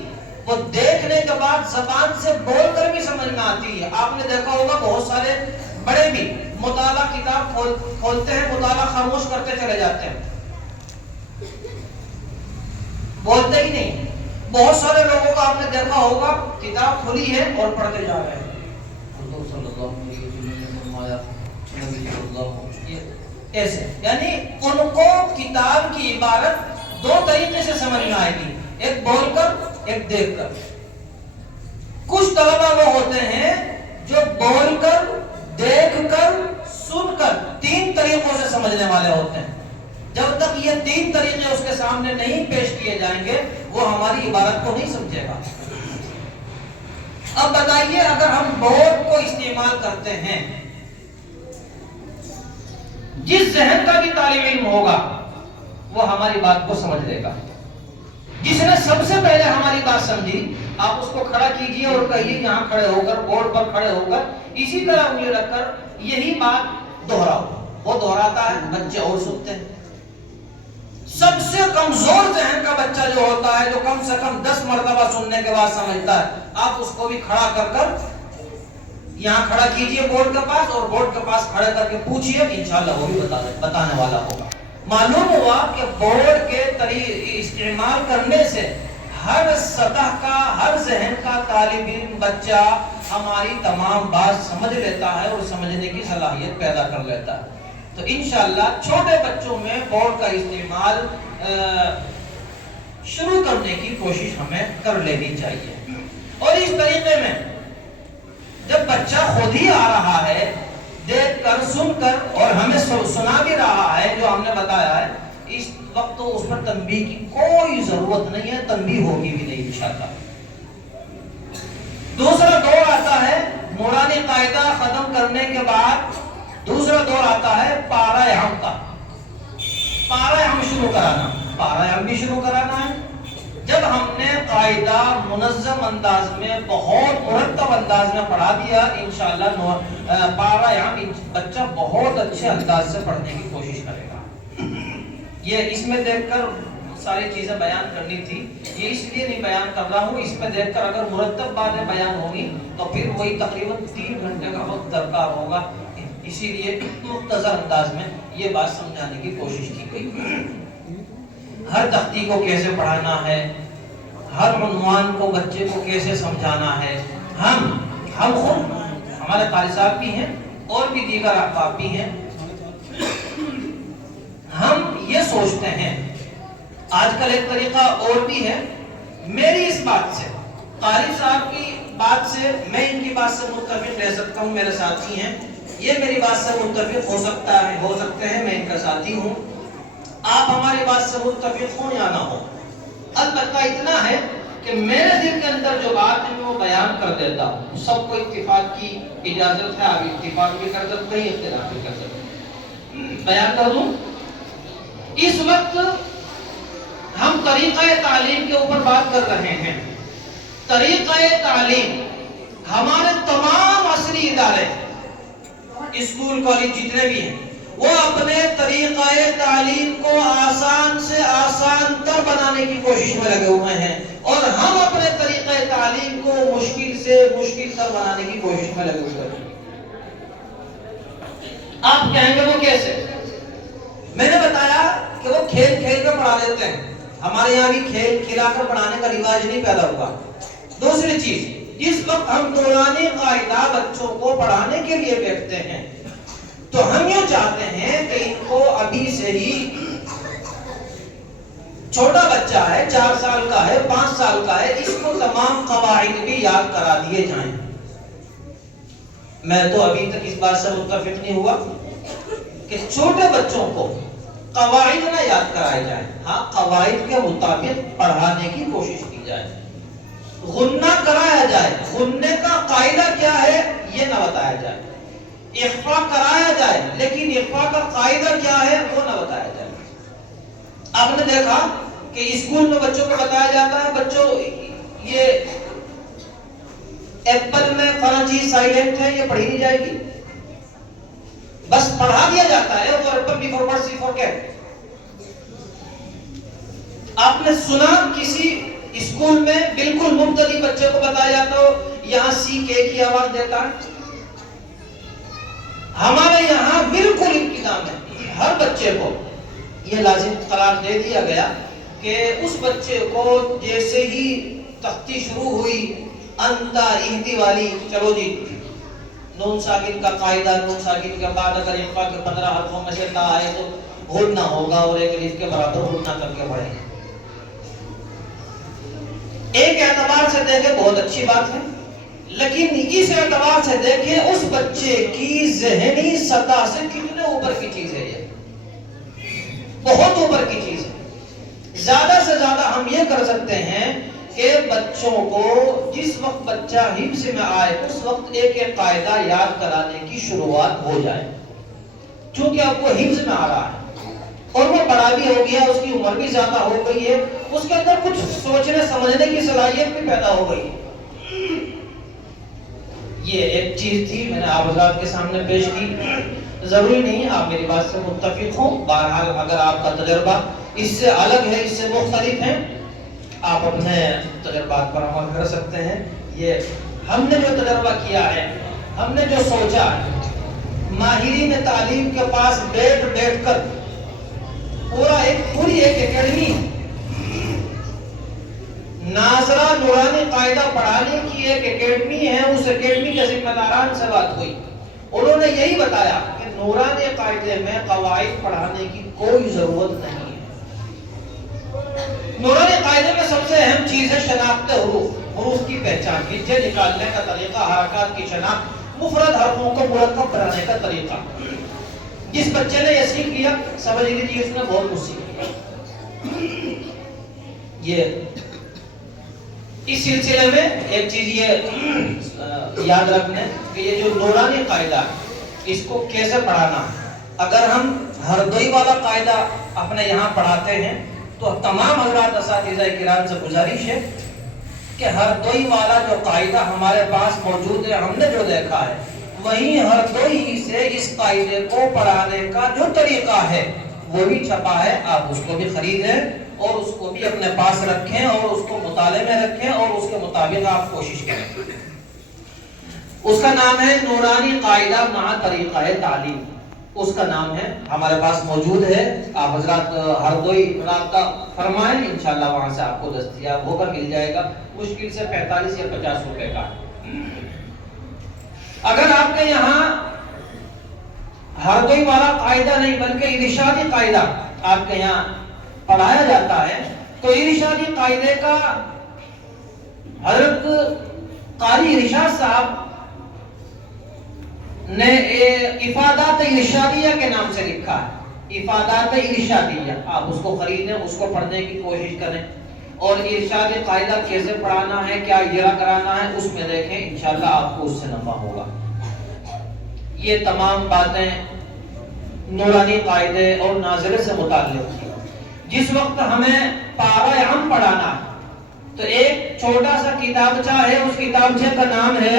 وہ دیکھنے کے بعد زبان سے بول کر بھی سمجھ میں آتی ہے۔ آپ نے دیکھا ہوگا بہت سارے بڑے بھی مطالعہ کتاب کھولتے ہیں، مطالعہ خاموش کرتے چلے جاتے ہیں، بولتے ہی نہیں۔ بہت سارے لوگوں کو آپ نے دیکھا ہوگا کتاب کھلی ہے اور پڑھتے جا رہے ہیں، حضور صلی اللہ علیہ وسلم نے فرمایا، نبی صلی اللہ علیہ وسلم، ایسے یعنی ان کو کتاب کی عبارت 2 طریقے سے سمجھ میں آئے گی، ایک بول کر، ایک دیکھ کر۔ کچھ طلبہ وہ ہوتے ہیں جو بول کر، دیکھ کر، سن کر 3 طریقوں سے سمجھنے والے ہوتے ہیں۔ جب تک یہ 3 طریقے اس کے سامنے نہیں پیش کیے جائیں گے، وہ ہماری عبارت کو نہیں سمجھے گا۔ اب بتائیے، اگر ہم بورڈ کو استعمال کرتے ہیں، جس ذہن کا بھی طالب علم ہوگا وہ ہماری بات کو سمجھ لے گا۔ جس نے سب سے پہلے ہماری بات سمجھی، آپ اس کو کھڑا کیجئے اور کہیے یہاں کھڑے ہو کر، بورڈ پر کھڑے ہو کر اسی طرح انگلی رکھ کر یہی بات دہراؤ، وہ دہراتا ہے، بچے اور سنتے ہیں۔ سب سے کمزور ذہن کا بچہ جو ہوتا ہے، جو کم سے کم 10 مرتبہ سننے کے بعد سمجھتا ہے، آپ اس کو بھی کھڑا کر کر یہاں کھڑا کیجئے بورڈ کے پاس، اور بورڈ کے پاس کھڑے کر کے پوچھئے، انشاءاللہ وہ بھی بتانے والا ہوگا۔ معلوم ہوا کہ بورڈ کے استعمال کرنے سے ہر سطح کا، ہر ذہن کا طالب علم بچہ ہماری تمام بات سمجھ لیتا ہے اور سمجھنے کی صلاحیت پیدا کر لیتا ہے۔ تو انشاءاللہ چھوٹے بچوں میں بورڈ کا استعمال شروع کرنے کی کوشش ہمیں کر لینی چاہیے۔ اور اس طریقے میں جب بچہ خود ہی آ رہا ہے، دیکھ کر، سن کر، اور ہمیں سنا بھی رہا ہے جو ہم نے بتایا ہے، اس وقت تو اس پر تنبیہ کی کوئی ضرورت نہیں ہے، تنبیہ ہوگی بھی نہیں انشاءاللہ۔ دوسرا دور آتا ہے نورانی قاعدہ ختم کرنے کے بعد، دوسرا دور آتا ہے پارہ ہم کا۔ پارہ ہم شروع کرانا، پارہ ہم بھی شروع کرانا ہے۔ جب ہم نے قاعدہ منظم انداز میں، بہت مرتب انداز میں پڑھا دیا، انشاءاللہ پارہ ہم بچہ بہت اچھے انداز سے پڑھنے کی کوشش کرے گا۔ یہ اس میں دیکھ کر ساری چیزیں بیان کرنی تھی، یہ اس لیے نہیں بیان کر رہا ہوں، اس میں دیکھ کر اگر مرتب باتیں بیان ہوگی تو پھر وہی تقریباً 3 گھنٹے کا وقت درکار ہوگا، اسی لیے مختصر انداز میں یہ بات سمجھانے کی کوشش کی گئی۔ ہر تختی کو کیسے پڑھانا ہے، ہر عنوان کو بچے کو کیسے سمجھانا ہے. ہم خود ہمارے قاری صاحب بھی ہیں اور بھی دیگر احباب بھی ہیں، ہم یہ سوچتے ہیں. آج کل ایک طریقہ اور بھی ہے. میری اس بات سے، قاری صاحب کی بات سے، میں ان کی بات سے متفق رہ سکتا ہوں، میرے ساتھی ہیں، یہ میری بات سے متفق ہو سکتے ہیں، میں ان کا ساتھی ہوں. آپ ہماری بات سے متفق ہوں یا نہ ہو، البتہ اتنا ہے کہ میرے دل کے اندر جو بات ہے میں وہ بیان کر دیتا ہوں. سب کو اتفاق کی اجازت ہے، آپ اتفاق بھی کر سکتے ہیں، اختلاف بھی کر سکتے ہیں. بیان کر دوں. اس وقت ہم طریقہ تعلیم کے اوپر بات کر رہے ہیں. طریقہ تعلیم ہمارے تمام عصری ادارے، اسکول کالج جتنے بھی ہیں، وہ اپنے طریقہ تعلیم کو آسان سے آسان تر بنانے کی کوشش میں لگے ہوئے ہیں، اور ہم اپنے طریقہ تعلیم کو مشکل سے مشکل تر بنانے کی کوشش میں لگے ہوئے ہیں. آپ کہیں گے وہ کیسے؟ میں نے بتایا کہ وہ کھیل کھیل میں پڑھا لیتے ہیں. ہمارے یہاں بھی کھیل کھلا کر پڑھانے کا رواج نہیں پیدا ہوا. دوسری چیز، جس وقت ہم نورانی قاعدہ بچوں کو پڑھانے کے لیے بیٹھتے ہیں تو ہم یہ چاہتے ہیں کہ ان کو ابھی سے ہی، چھوٹا بچہ ہے، 4 سال کا ہے، 5 سال کا ہے، اس کو تمام قواعد بھی یاد کرا دیے جائیں. میں تو ابھی تک اس بات سے متفق نہیں ہوا کہ چھوٹے بچوں کو قواعد نہ یاد کرائے جائیں. ہاں، قواعد کے مطابق پڑھانے کی کوشش کی جائے. غنہ کرایا جائے، غننے کا قاعدہ کیا ہے یہ نہ بتایا جائے. اخفا کرایا جائے، لیکن اخفا کا قاعدہ کیا ہے وہ نہ بتایا جائے. آپ نے دیکھا کہ اسکول میں بچوں کو بتایا جاتا ہے، بچوں یہ ایپل میں فلاں چیز سائلنٹ ہے، یہ پڑھی نہیں جائے گی، بس پڑھا دیا جاتا ہے. اور ایپل بی فور برڈ سی فور کیٹ. آپ نے سنا کسی اسکول میں بالکل مبتدی بچے کو بتایا جاتا ہو یہاں سی کے کی آواز دیتا ہے؟ ہمارے یہاں بالکل ابتدا میں ہر بچے کو یہ لازم قرار دے دیا گیا کہ اس بچے کو جیسے ہی تختی شروع ہوئی انتا اہدی والی، چلو جی نون ساکن کا قاعدہ، نون ساکن کے بعد اگر اخفا کے 15 حرفوں میں سے تا آئے تو گھڑنا ہوگا اور ایک الف کے برابر گھڑنا کر کے پڑھیں گے. ایک اعتبار سے دیکھیں بہت اچھی بات ہے، لیکن اس اعتبار سے دیکھیں اس بچے کی ذہنی سطح سے کتنے اوپر کی چیز ہے. یہ بہت اوپر کی چیز ہے. زیادہ سے زیادہ ہم یہ کر سکتے ہیں کہ بچوں کو جس وقت بچہ حفظ میں آئے اس وقت ایک ایک قاعدہ یاد کرانے کی شروعات ہو جائے. چونکہ اب وہ حفظ میں آ رہا ہے اور وہ بڑا بھی ہو گیا، اس کی عمر بھی زیادہ ہو گئی ہے، اس کے اندر کچھ سوچنے سمجھنے کی صلاحیت بھی پیدا ہو گئی ہے. یہ ایک چیز تھی، میں نے آپ حضرات کے سامنے پیش کی. ضروری نہیں آپ میری بات سے متفق ہوں، بہرحال اگر آپ کا تجربہ اس سے الگ ہے، اس سے مختلف ہے، آپ اپنے تجربات پر عمل کر سکتے ہیں. یہ ہم نے جو تجربہ کیا ہے، ہم نے جو سوچا ہے، ماہرین تعلیم کے پاس بیٹھ کر پوری ایک اکیڈمی، ناظرہ نورانی قاعدہ پڑھانے کی ایک اکیڈمی ہے. اس اکیڈمی کے ذمہ داران سے بات ہوئی، انہوں نے یہی بتایا کہ نورانی قاعدے میں قواعد پڑھانے کی کوئی ضرورت نہیں ہے. نورانی قاعدے میں سب سے اہم چیز ہے شناخت حروف کی پہچان، ہجے نکالنے کا طریقہ، حرکات کی شناخت، مفرد حرفوں کو مرکب بنانے کا طریقہ. جس بچے نے یہ سیکھ لیا سمجھ لیجیے اس نے بہت کچھ سیکھ لیا. یہ اس سلسلے میں ایک چیز یہ یاد رکھنے کہ یہ جو نورانی قاعدہ ہے اس کو کیسے پڑھانا. اگر ہم ہردوئی والا قاعدہ اپنے یہاں پڑھاتے ہیں تو تمام حضرات اساتذہ کرام سے گزارش ہے کہ ہردوئی والا جو قاعدہ ہمارے پاس موجود ہے، ہم نے جو دیکھا ہے وہی ہردوئی سے اس قاعدے کو پڑھانے کا جو طریقہ ہے وہ بھی چھپا ہے. آپ اس کو بھی خریدیں اور اس کو بھی اپنے پاس رکھیں اور اس کو مطالعے میں رکھیں اور اس کے مطابق آپ کوشش کریں. اس کا نام ہے نورانی قاعدہ مع طریقہ تعلیم. اس کا نام ہے، ہمارے پاس موجود ہے، آپ حضرات ہردوئی رابطہ فرمائیں، انشاءاللہ وہاں سے آپ کو دستیاب ہو کر مل جائے گا، مشکل سے 45 یا 50 روپے کا۔ اگر آپ کے یہاں ہردوئی والا قاعدہ نہیں بلکہ ارشادی قاعدہ آپ کے یہاں پڑھایا جاتا ہے، تو ارشادی قاعدے کا حضرت قاری ارشاد صاحب نے افادات ارشادیہ کے نام سے لکھا ہے، افادات ارشادیہ، آپ اس کو خریدیں، اس کو پڑھنے کی کوشش کریں، اور ارشادی قاعدہ کیسے پڑھانا ہے، کیا اجرا کرانا ہے، اس میں دیکھیں، انشاءاللہ آپ کو اس سے نفع ہوگا۔ یہ تمام باتیں نورانی قاعدے اور ناظرے سے متعلق تھی۔ جس وقت ہمیں پارہ عام پڑھانا ہے تو ایک چھوٹا سا کتابچہ ہے، اس کتابچے کا نام ہے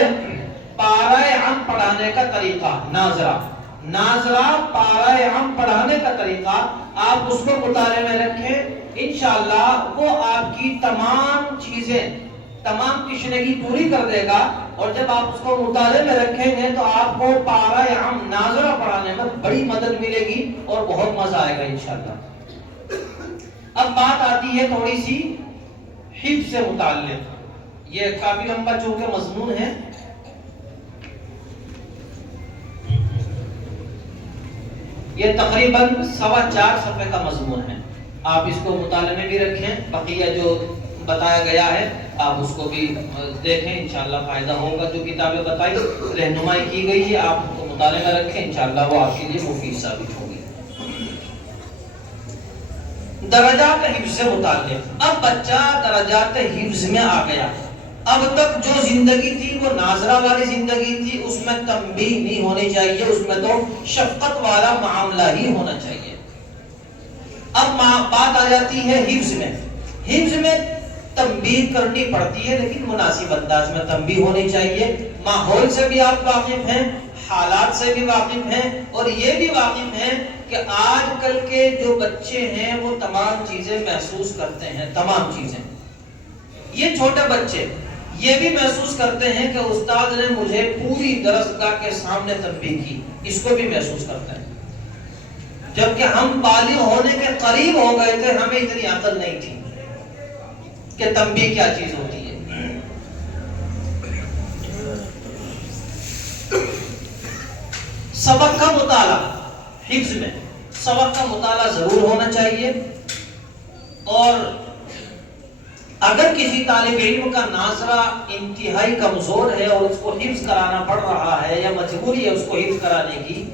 پارہ عام پڑھانے کا طریقہ، ناظرہ پارہ عام پڑھانے کا طریقہ، آپ اس کو مطالعے میں رکھیں، انشاءاللہ وہ آپ کی تمام چیزیں، تمام تشنگی پوری کر دے گا، اور جب آپ اس کو مطالعے میں رکھیں گے تو آپ کو پارہ عام ناظرہ پڑھانے میں بڑی مدد ملے گی اور بہت مزہ آئے گا انشاءاللہ۔ اب بات آتی ہے تھوڑی سی حفظ سے متعلق، یہ کافی لمبا چونکہ مضمون ہے، یہ تقریباً 4.25 صفحے کا مضمون ہے، آپ اس کو مطالعے میں بھی رکھیں، بقیہ جو بتایا گیا ہے آپ اس کو بھی دیکھیں، انشاءاللہ فائدہ ہوگا، جو کتابیں بتائی رہنمائی کی گئی ہے آپ اس کو مطالعے میں رکھیں، انشاءاللہ وہ آپ کے لیے مفید ثابت ہوگی۔ درجات حفظ سے متعلق، اب بچہ درجات حفظ میں آ گیا، اب تک جو زندگی تھی وہ ناظرہ والی زندگی تھی، اس میں تنبیہ نہیں ہونی چاہیے، اس میں تو شفقت والا معاملہ ہی ہونا چاہیے۔ اب بات آ جاتی ہے حفظ میں، حفظ میں تنبیہ کرنی پڑتی ہے لیکن مناسب انداز میں تنبیہ ہونی چاہیے، ماحول سے بھی آپ واقف ہیں، حالات سے بھی واقف ہیں، اور یہ بھی واقف ہیں کہ آج کل کے جو بچے ہیں وہ تمام چیزیں محسوس کرتے ہیں، تمام چیزیں، یہ چھوٹے بچے یہ بھی محسوس کرتے ہیں کہ استاد نے مجھے پوری درسگاہ کے سامنے تنبیہ کی، اس کو بھی محسوس کرتے ہیں، جبکہ ہم بالغ ہونے کے قریب ہو گئے تھے، ہمیں اتنی عقل نہیں تھی کہ تنبیہ کیا چیز ہوتی ہے۔ سبق کا مطالعہ، حفظ میں سبق کا مطالعہ ضرور ہونا چاہیے، اور اگر کسی طالب علم کا ناظرہ انتہائی کمزور ہے اور اس کو حفظ کرانا پڑ رہا ہے یا مجبوری ہے اس کو حفظ کرانے کی،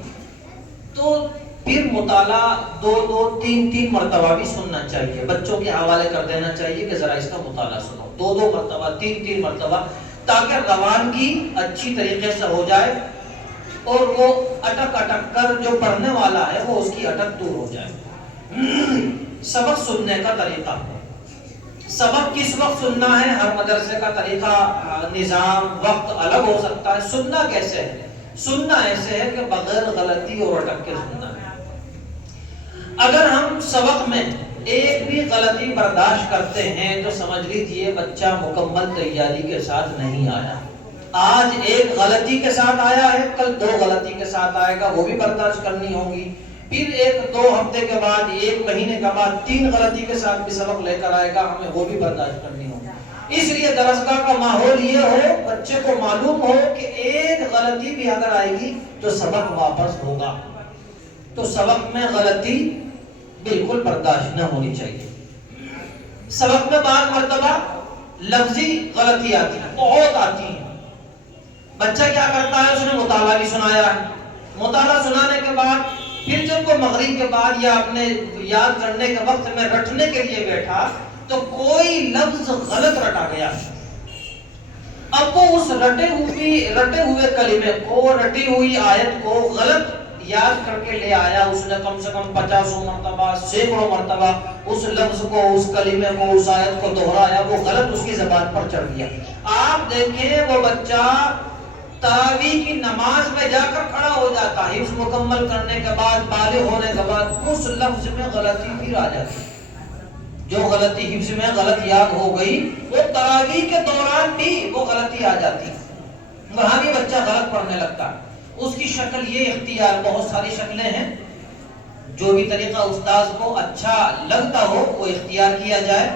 تو پھر مطالعہ 2-3 مرتبہ بھی سننا چاہیے، بچوں کے حوالے کر دینا چاہیے کہ ذرا اس کا مطالعہ سنو، 2 مرتبہ 3 مرتبہ، تاکہ روانگی اچھی طریقے سے ہو جائے اور وہ اٹک کر جو پڑھنے والا ہے وہ اس کی اٹک دور ہو جائے۔ سبق سننے کا طریقہ، سبق کس وقت سننا ہے، ہر مدرسے کا طریقہ، نظام، وقت الگ ہو سکتا ہے، سننا کیسے ہے، سننا ایسے ہے کہ بغیر غلطی اور اٹک کے سننا ہے۔ اگر ہم سبق میں ایک بھی غلطی برداشت کرتے ہیں تو سمجھ لیجیے بچہ مکمل تیاری کے ساتھ نہیں آیا، آج ایک غلطی کے ساتھ آیا ہے، کل 2 غلطی کے ساتھ آئے گا، وہ بھی برداشت کرنی ہوگی، پھر 1-2 ہفتے کے بعد، 1 مہینے کے بعد 3 غلطی کے ساتھ بھی سبق لے کر آئے گا، ہمیں وہ بھی برداشت کرنی ہوگی۔ اس لیے درسگاہ کا ماحول یہ ہو، بچے کو معلوم ہو کہ ایک غلطی بھی اگر آئے گی تو سبق واپس ہوگا، تو سبق میں غلطی بالکل برداشت نہ ہونی چاہیے۔ سبق میں بعض مرتبہ لفظی غلطی آتی ہے، بہت آتی ہے، بچہ کیا کرتا ہے، اس نے مطالعہ بھی سنایا ہے، مطالعہ سنانے کے بعد پھر جب وہ مغرب کے بعد یا اپنے یاد کرنے کے وقت میں رٹنے کے لیے بیٹھا تو کوئی لفظ غلط رٹا گیا، اب وہ اس رٹے ہوئے کلمے کو، رٹی ہوئی آیت کو غلط یاد کر کے لے آیا، اس نے کم سے کم 50 مرتبہ، سینکڑوں مرتبہ اس لفظ کو، اس کلمے کو، اس آیت کو دہرایا، وہ غلط اس کی زبان پر چڑھ گیا۔ آپ دیکھیں وہ بچہ تراویح کی نماز میں جا کر کھڑا ہو جاتا ہے، حفظ مکمل کرنے کے بعد، بالغ ہونے کے بعد، اس لفظ میں غلطی پھر آ جاتی ہے، جو غلطی حفظ میں غلط یاد ہو گئی وہ تراویح کے دوران بھی وہ غلطی آ جاتی ہے، وہاں بھی بچہ غلط پڑھنے لگتا ہے۔ اس کی شکل یہ اختیار، بہت ساری شکلیں ہیں، جو بھی طریقہ استاذ کو اچھا لگتا ہو وہ اختیار کیا جائے۔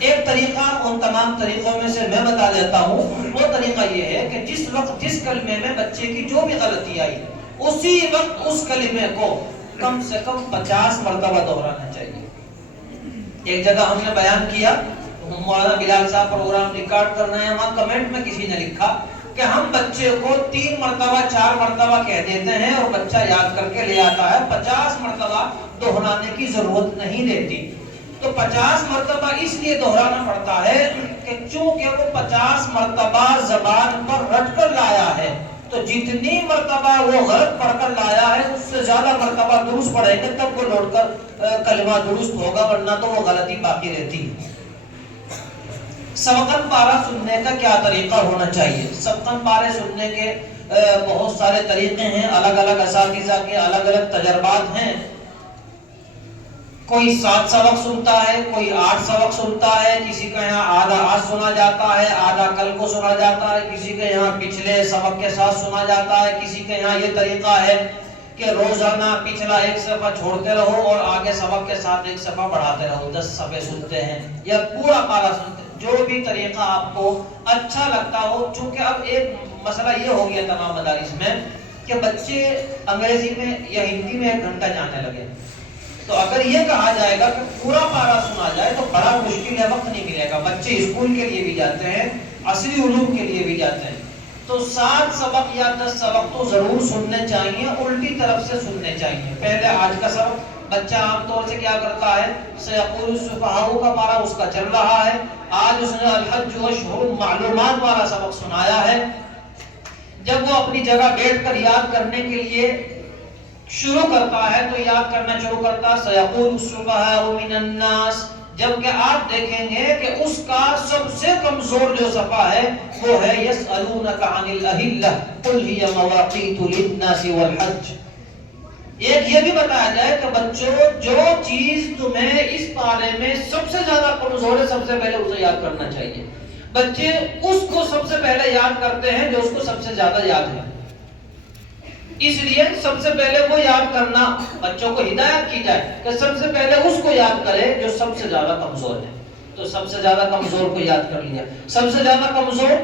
ایک طریقہ ان تمام طریقوں میں سے میں بتا دیتا ہوں، وہ طریقہ یہ ہے کہ جس وقت جس کلمے میں بچے کی جو بھی غلطی آئی اسی وقت اس کلمے کو کم سے کم 50 مرتبہ دہرانا چاہیے۔ ایک جگہ ہم نے بیان کیا، مولانا بلال صاحب پروگرام ریکارڈ کرنا ہے، وہاں کمنٹ میں کسی نے لکھا کہ ہم بچے کو 3 مرتبہ 4 مرتبہ کہہ دیتے ہیں اور بچہ یاد کر کے لے آتا ہے، 50 مرتبہ دہرانے کی ضرورت نہیں رہتی۔ تو 50 مرتبہ اس لیے دہرانا پڑتا ہے کہ چونکہ وہ 50 مرتبہ زبان پر رٹ کر لایا ہے، تو جتنی مرتبہ وہ غلط پڑھ کر لایا ہے اس سے زیادہ مرتبہ درست پڑھیں گے تب وہ لوٹ کر کلمہ درست ہوگا، ورنہ تو وہ غلطی باقی رہتی ہے۔ سبقن پارہ سننے کا کیا طریقہ ہونا چاہیے؟ سبقن پارے سننے کے بہت سارے طریقے ہیں، الگ الگ اساتذہ کے الگ الگ تجربات ہیں۔ کوئی 7 سبق سنتا ہے، کوئی 8 سبق سنتا ہے، کسی کا یہاں آدھا آج سنا جاتا ہے، آدھا کل کو سنا جاتا ہے، کسی کے یہاں پچھلے سبق کے ساتھ سنا جاتا ہے، کسی کے یہاں یہ طریقہ ہے کہ روزانہ پچھلا ایک صفحہ چھوڑتے رہو اور آگے سبق کے ساتھ ایک صفحہ بڑھاتے رہو، 10 صفحے سنتے ہیں یا پورا پارہ سنتے ہیں۔ جو بھی طریقہ آپ کو اچھا لگتا ہو، چونکہ اب ایک مسئلہ یہ ہو گیا تمام مدارس میں کہ بچے انگریزی میں یا ہندی میں 1 گھنٹہ جانے لگے، تو اگر یہ کہا جائے گا کہ پورا پارہ سنا جائے تو بڑا مشکل ہے، وقت نہیں ملے گا۔ بچے اسکول کے لیے بھی جاتے ہیں، عصری علوم کے لیے بھی جاتے ہیں، تو 7 سبق یا 10 سبق تو ضرور سننے چاہیے، الٹی طرف سے سننے چاہیے۔ پہلے آج کا سبق بچہ عام طور سے کیا کرتا ہے، سیقول السفہاء کا پارہ اس کا چل رہا ہے، آج اس نے الحج اشہر معلومات والا سبق سنایا ہے۔ جب وہ اپنی جگہ بیٹھ کر یاد کرنے کے لیے شروع کرتا ہے تو یاد کرنا شروع کرتا ہے سیقول السفہاء من الناس، جبکہ آپ دیکھیں گے کہ اس کا سب سے کمزور جو صفحہ ہے وہ ہے یسألونک عن الأہلہ قل ہی مواقیت للناس والحج۔ ایک یہ بھی بتایا جائے کہ بچوں جو چیز تمہیں اس پارے میں سب سے زیادہ کمزور ہے سب سے پہلے اسے یاد کرنا چاہیے۔ بچے اس کو سب سے پہلے یاد کرتے ہیں جو اس کو سب سے زیادہ یاد ہے، اس لیے سب سے پہلے وہ یاد کرنا، بچوں کو ہدایت کی جائے کہ سب سے پہلے اس کو یاد کرے جو سب سے زیادہ کمزور ہے۔ تو سب سے زیادہ کمزور کو یاد کر لیا، سب سے زیادہ کمزور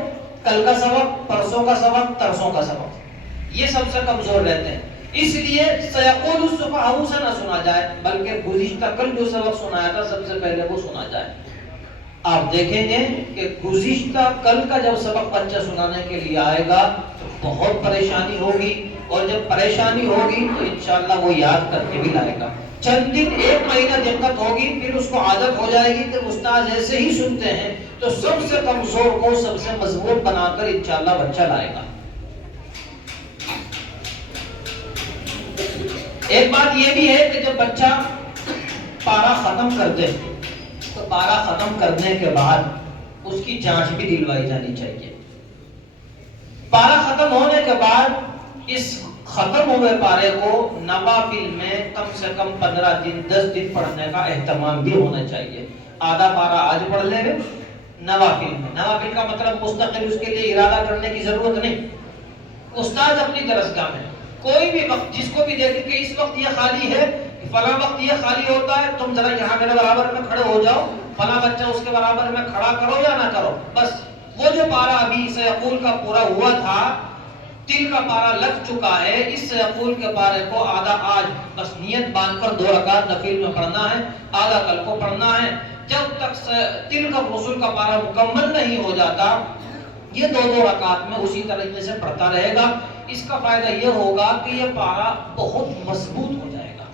کل کا سبق، پرسوں کا سبق، ترسوں کا سبق، یہ سب سے کمزور رہتے ہیں۔ اس لیے سیقول السفہاء سے نہ سنا جائے بلکہ گزشتہ کل جو سبق سنایا تھا سب سے پہلے وہ سنا جائے۔ آپ دیکھیں گے کہ گزشتہ کل کا جب سبق بچہ سنانے کے لیے آئے گا تو بہت پریشانی ہوگی، اور جب پریشانی ہوگی تو انشاءاللہ وہ یاد کر کے بھی لائے گا۔ چند دن 1 مہینہ دقت ہوگی، پھر اس کو عادت ہو جائے گی کہ استاد ایسے ہی سنتے ہیں، تو سب سے کمزور کو سب سے مضبوط بنا کر انشاءاللہ بچہ لائے گا۔ ایک بات یہ بھی ہے کہ جب بچہ پارہ ختم کر دے تو پارہ ختم کرنے کے بعد اس کی جانچ بھی دلوائی جانی چاہیے۔ پارہ ختم ہونے کے بعد اس ختم ہوئے پارے کو نوافل میں کم سے کم 15 دن 10 دن پڑھنے کا اہتمام بھی ہونا چاہیے۔ آدھا پارہ آج پڑھ لے گئے نوافل میں، نوافل کا مطلب مستقل اس کے لیے ارادہ کرنے کی ضرورت نہیں، استاد اپنی درسگاہ میں کوئی بھی وقت جس کو بھی دیکھیں کہ اس وقت یہ خالی ہے، فلاں وقت یہ خالی ہوتا ہے، تم ذرا یہاں میرے برابر میں کھڑے ہو جاؤ، فلاں بچہ اس کے برابر میں کھڑا کرو یا نہ کرو، بس وہ جو پارہ ابھی سیقول کا پورا ہوا تھا، تل کا پارہ لگ چکا ہے، اس سیقول کے پارے کو آدھا آج بس نیت باندھ کر 2 رکعت نفل میں پڑھنا ہے، آدھا کل کو پڑھنا ہے۔ جب تک تل کا رسول کا پارہ مکمل نہیں ہو جاتا یہ 2 رکعت میں اسی طریقے سے پڑھتا رہے گا۔ اس کا فائدہ یہ ہوگا کہ یہ پارہ بہت مضبوط ہو جائے گا۔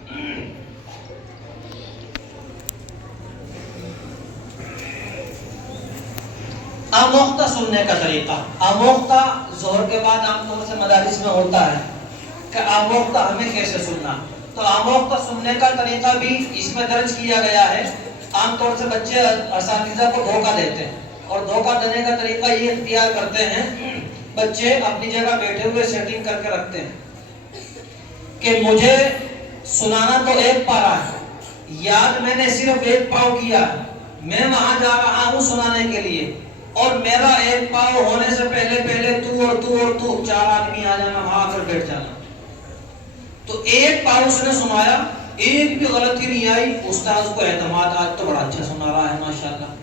آموختہ سننے کا طریقہ، آموختہ ظہر کے بعد عام طور سے مدارس میں ہوتا ہے کہ آموختہ ہمیں کیسے سننا، تو آموختہ سننے کا طریقہ بھی اس میں درج کیا گیا ہے۔ عام طور سے بچے اساتذہ کو دھوکہ دیتے ہیں، اور دھوکہ دینے کا طریقہ یہ اختیار کرتے ہیں، بچے اپنی جگہ بیٹھے ہوئے سیٹنگ کر کے رکھتے ہیں کہ مجھے سنانا تو 1 پارہ ہے، یاد میں نے صرف 1 پاؤ کیا، میں وہاں جا رہا ہوں سنانے کے لیے، اور میرا ایک پاؤ ہونے سے پہلے پہلے تو اور تو 4 آدمی آ جانا، وہاں آ کر بیٹھ جانا. تو ایک پاؤ اس نے سنایا، ایک بھی غلطی نہیں آئی. استاذ کو اعتماد، آج تو بڑا اچھا سنا رہا ہے ماشاءاللہ.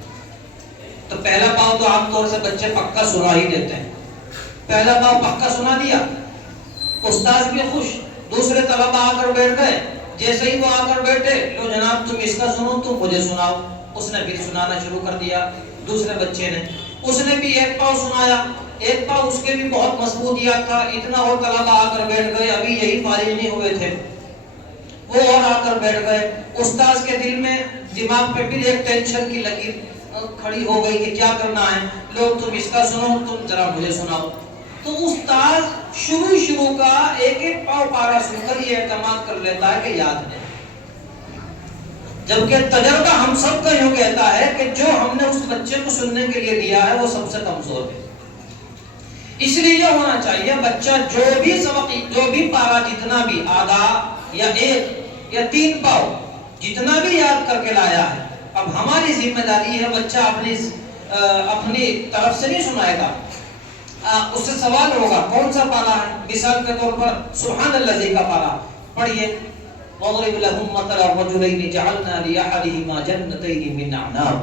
تو پہلا پاؤ تو عام طور سے بچے پکا سنا ہی دیتے ہیں. پہلا پاؤ پکا سنا دیا، استاذ بھی خوش. دوسرے طلبہ آ کر بیٹھ گئے. جیسے ہی وہ آ کر بیٹھے، لو جناب تم اس کا سنو، تم مجھے سناؤ. اس نے بھی سنانا شروع کر دیا. دوسرے بچے نے، اس نے بھی ایک پاؤ سنایا. ایک پاؤ اس کے بھی بہت مضبوطیات تھا. اتنا اور طلبہ آ کر بیٹھ گئے، ابھی یہی فارغ نہیں ہوئے تھے، وہ اور آ کر بیٹھ گئے. استاذ کے دل میں، دماغ پہ بھی ایک ٹینشن کی لکیر کھڑی ہو گئی کہ کیا کرنا ہے. لوگ تم اس کا سنو، تم ذرا مجھے سناؤ. تو استاذ شروع کا ایک ایک پاؤ پارا سن کر یہ اعتماد کر لیتا ہے کہ یاد ہے، جبکہ تجربہ ہم سب کا یوں کہتا ہے کہ جو ہم نے اس بچے کو سننے کے لیے دیا ہے وہ سب سے کمزور ہے. اس لیے یہ ہونا چاہیے بچہ جو بھی سبق، جو بھی پارا، جتنا بھی آدھا یا 1 یا 3 پاؤ جتنا بھی یاد کر کے لایا ہے، اب ہماری ذمہ داری ہے بچہ اپنی طرف سے نہیں سنائے گا. اس سے سوال ہوگا کون سا پارا ہے. مثال کے طور پر سبحان الذی کا پارا پڑھیے. وَضْرِبْ لَهُمْ مَثَلَ الرَّجُلَيْنِ جَعَلْنَا لِأَحَدِهِمَا جَنَّتَيْنِ مِنْ أَعْنَابٍ.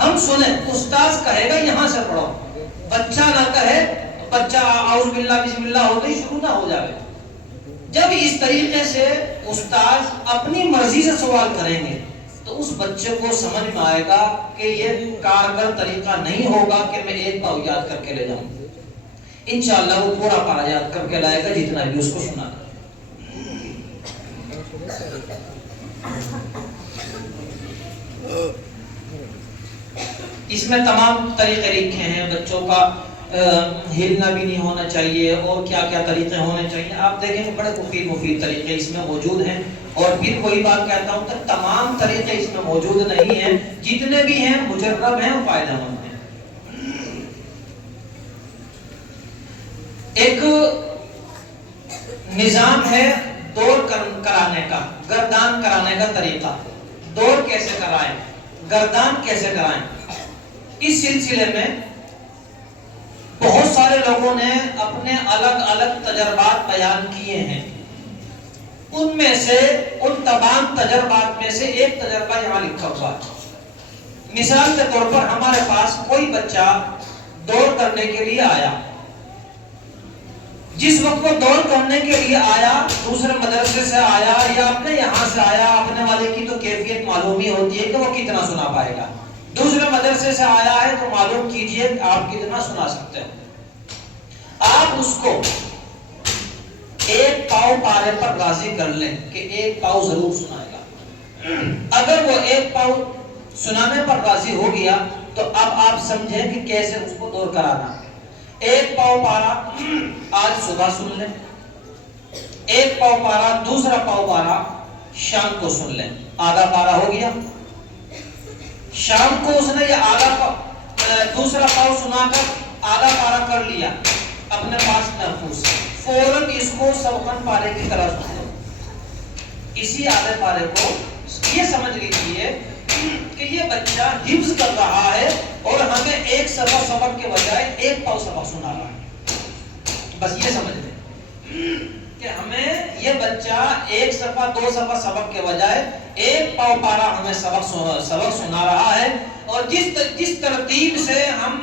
ہم سنیں، استاذ کہے گا یہاں سے پڑھو، بچہ نہ کہے. بچہ اعوذ باللہ بسم اللہ ہوتے ہی شروع نہ ہو جائے. جب اس طریقے سے استاذ اپنی مرضی سے سوال کریں گے تو اس بچے کو سمجھ میں آئے گا کہ یہ کارگر طریقہ نہیں ہوگا کہ میں ایک پاؤ یاد کر کے لے جاؤں. انشاءاللہ وہ پورا پارا یاد کر کے لائے گا جتنا بھی اس کو سنا. اس میں تمام طریقے لکھے ہیں. بچوں کا ہلنا بھی نہیں ہونا چاہیے اور کیا کیا طریقے ہونے چاہیے. آپ دیکھیں کہ بڑے مفید طریقے اس میں موجود ہیں. اور پھر کوئی بات کہتا ہوں کہ تمام طریقے اس میں موجود نہیں ہیں، جتنے بھی ہیں مجرب ہیں اور فائدہ مند ہیں. ایک نظام ہے دور کرانے کا، گردان کرانے کا طریقہ. دور کیسے کرائیں، گردان کیسے کرائیں. اس سلسلے میں بہت سارے لوگوں نے اپنے الگ الگ تجربات بیان کیے ہیں. ان میں سے، ان تمام تجربات میں سے ایک تجربہ یہاں لکھا ہوا ہے. مثال کے طور پر ہمارے پاس کوئی بچہ دور کرنے کے لیے آیا. جس وقت وہ دور کرنے کے لیے آیا، دوسرے مدرسے سے آیا یا اپنے یہاں سے آیا، اپنے والے کی تو کیفیت معلوم ہی ہوتی ہے کہ وہ کتنا سنا پائے گا. دوسرے مدرسے سے آیا ہے تو معلوم کیجئے آپ کتنا سنا سکتے ہیں. آپ اس کو ایک پاؤ پارے پر راضی کر لیں کہ ایک پاؤ ضرور سنائے گا. اگر وہ ایک پاؤ سنانے پر راضی ہو گیا تو اب آپ سمجھیں کہ کیسے اس کو دور کرانا. ایک پاؤ پارا آج صبح سن لیں، ایک پاؤ پارا، دوسرا پاؤ پارا شام کو سن لیں. آدھا پارا ہو گیا. شام کو اس نے یہ آدھا دوسرا پاؤ سنا کر آدھا پارا کر لیا اپنے پاس محفوظ. فوراً اس کو سبقن پارے کی طرح سنیں. اسی آدھے پارے کو یہ سمجھ لیجیے کہ یہ بچہ حفظ کر رہا ہے اور ہمیں ایک صفحہ سبق کے بجائے ایک پاؤ سبق سنا رہا ہے. بس یہ سمجھ لیں کہ ہمیں یہ بچہ ایک صفحہ 2 صفحہ سبق کے بجائے ایک پاؤ پارا ہمیں سبق سنا رہا ہے. اور جس ترتیب سے ہم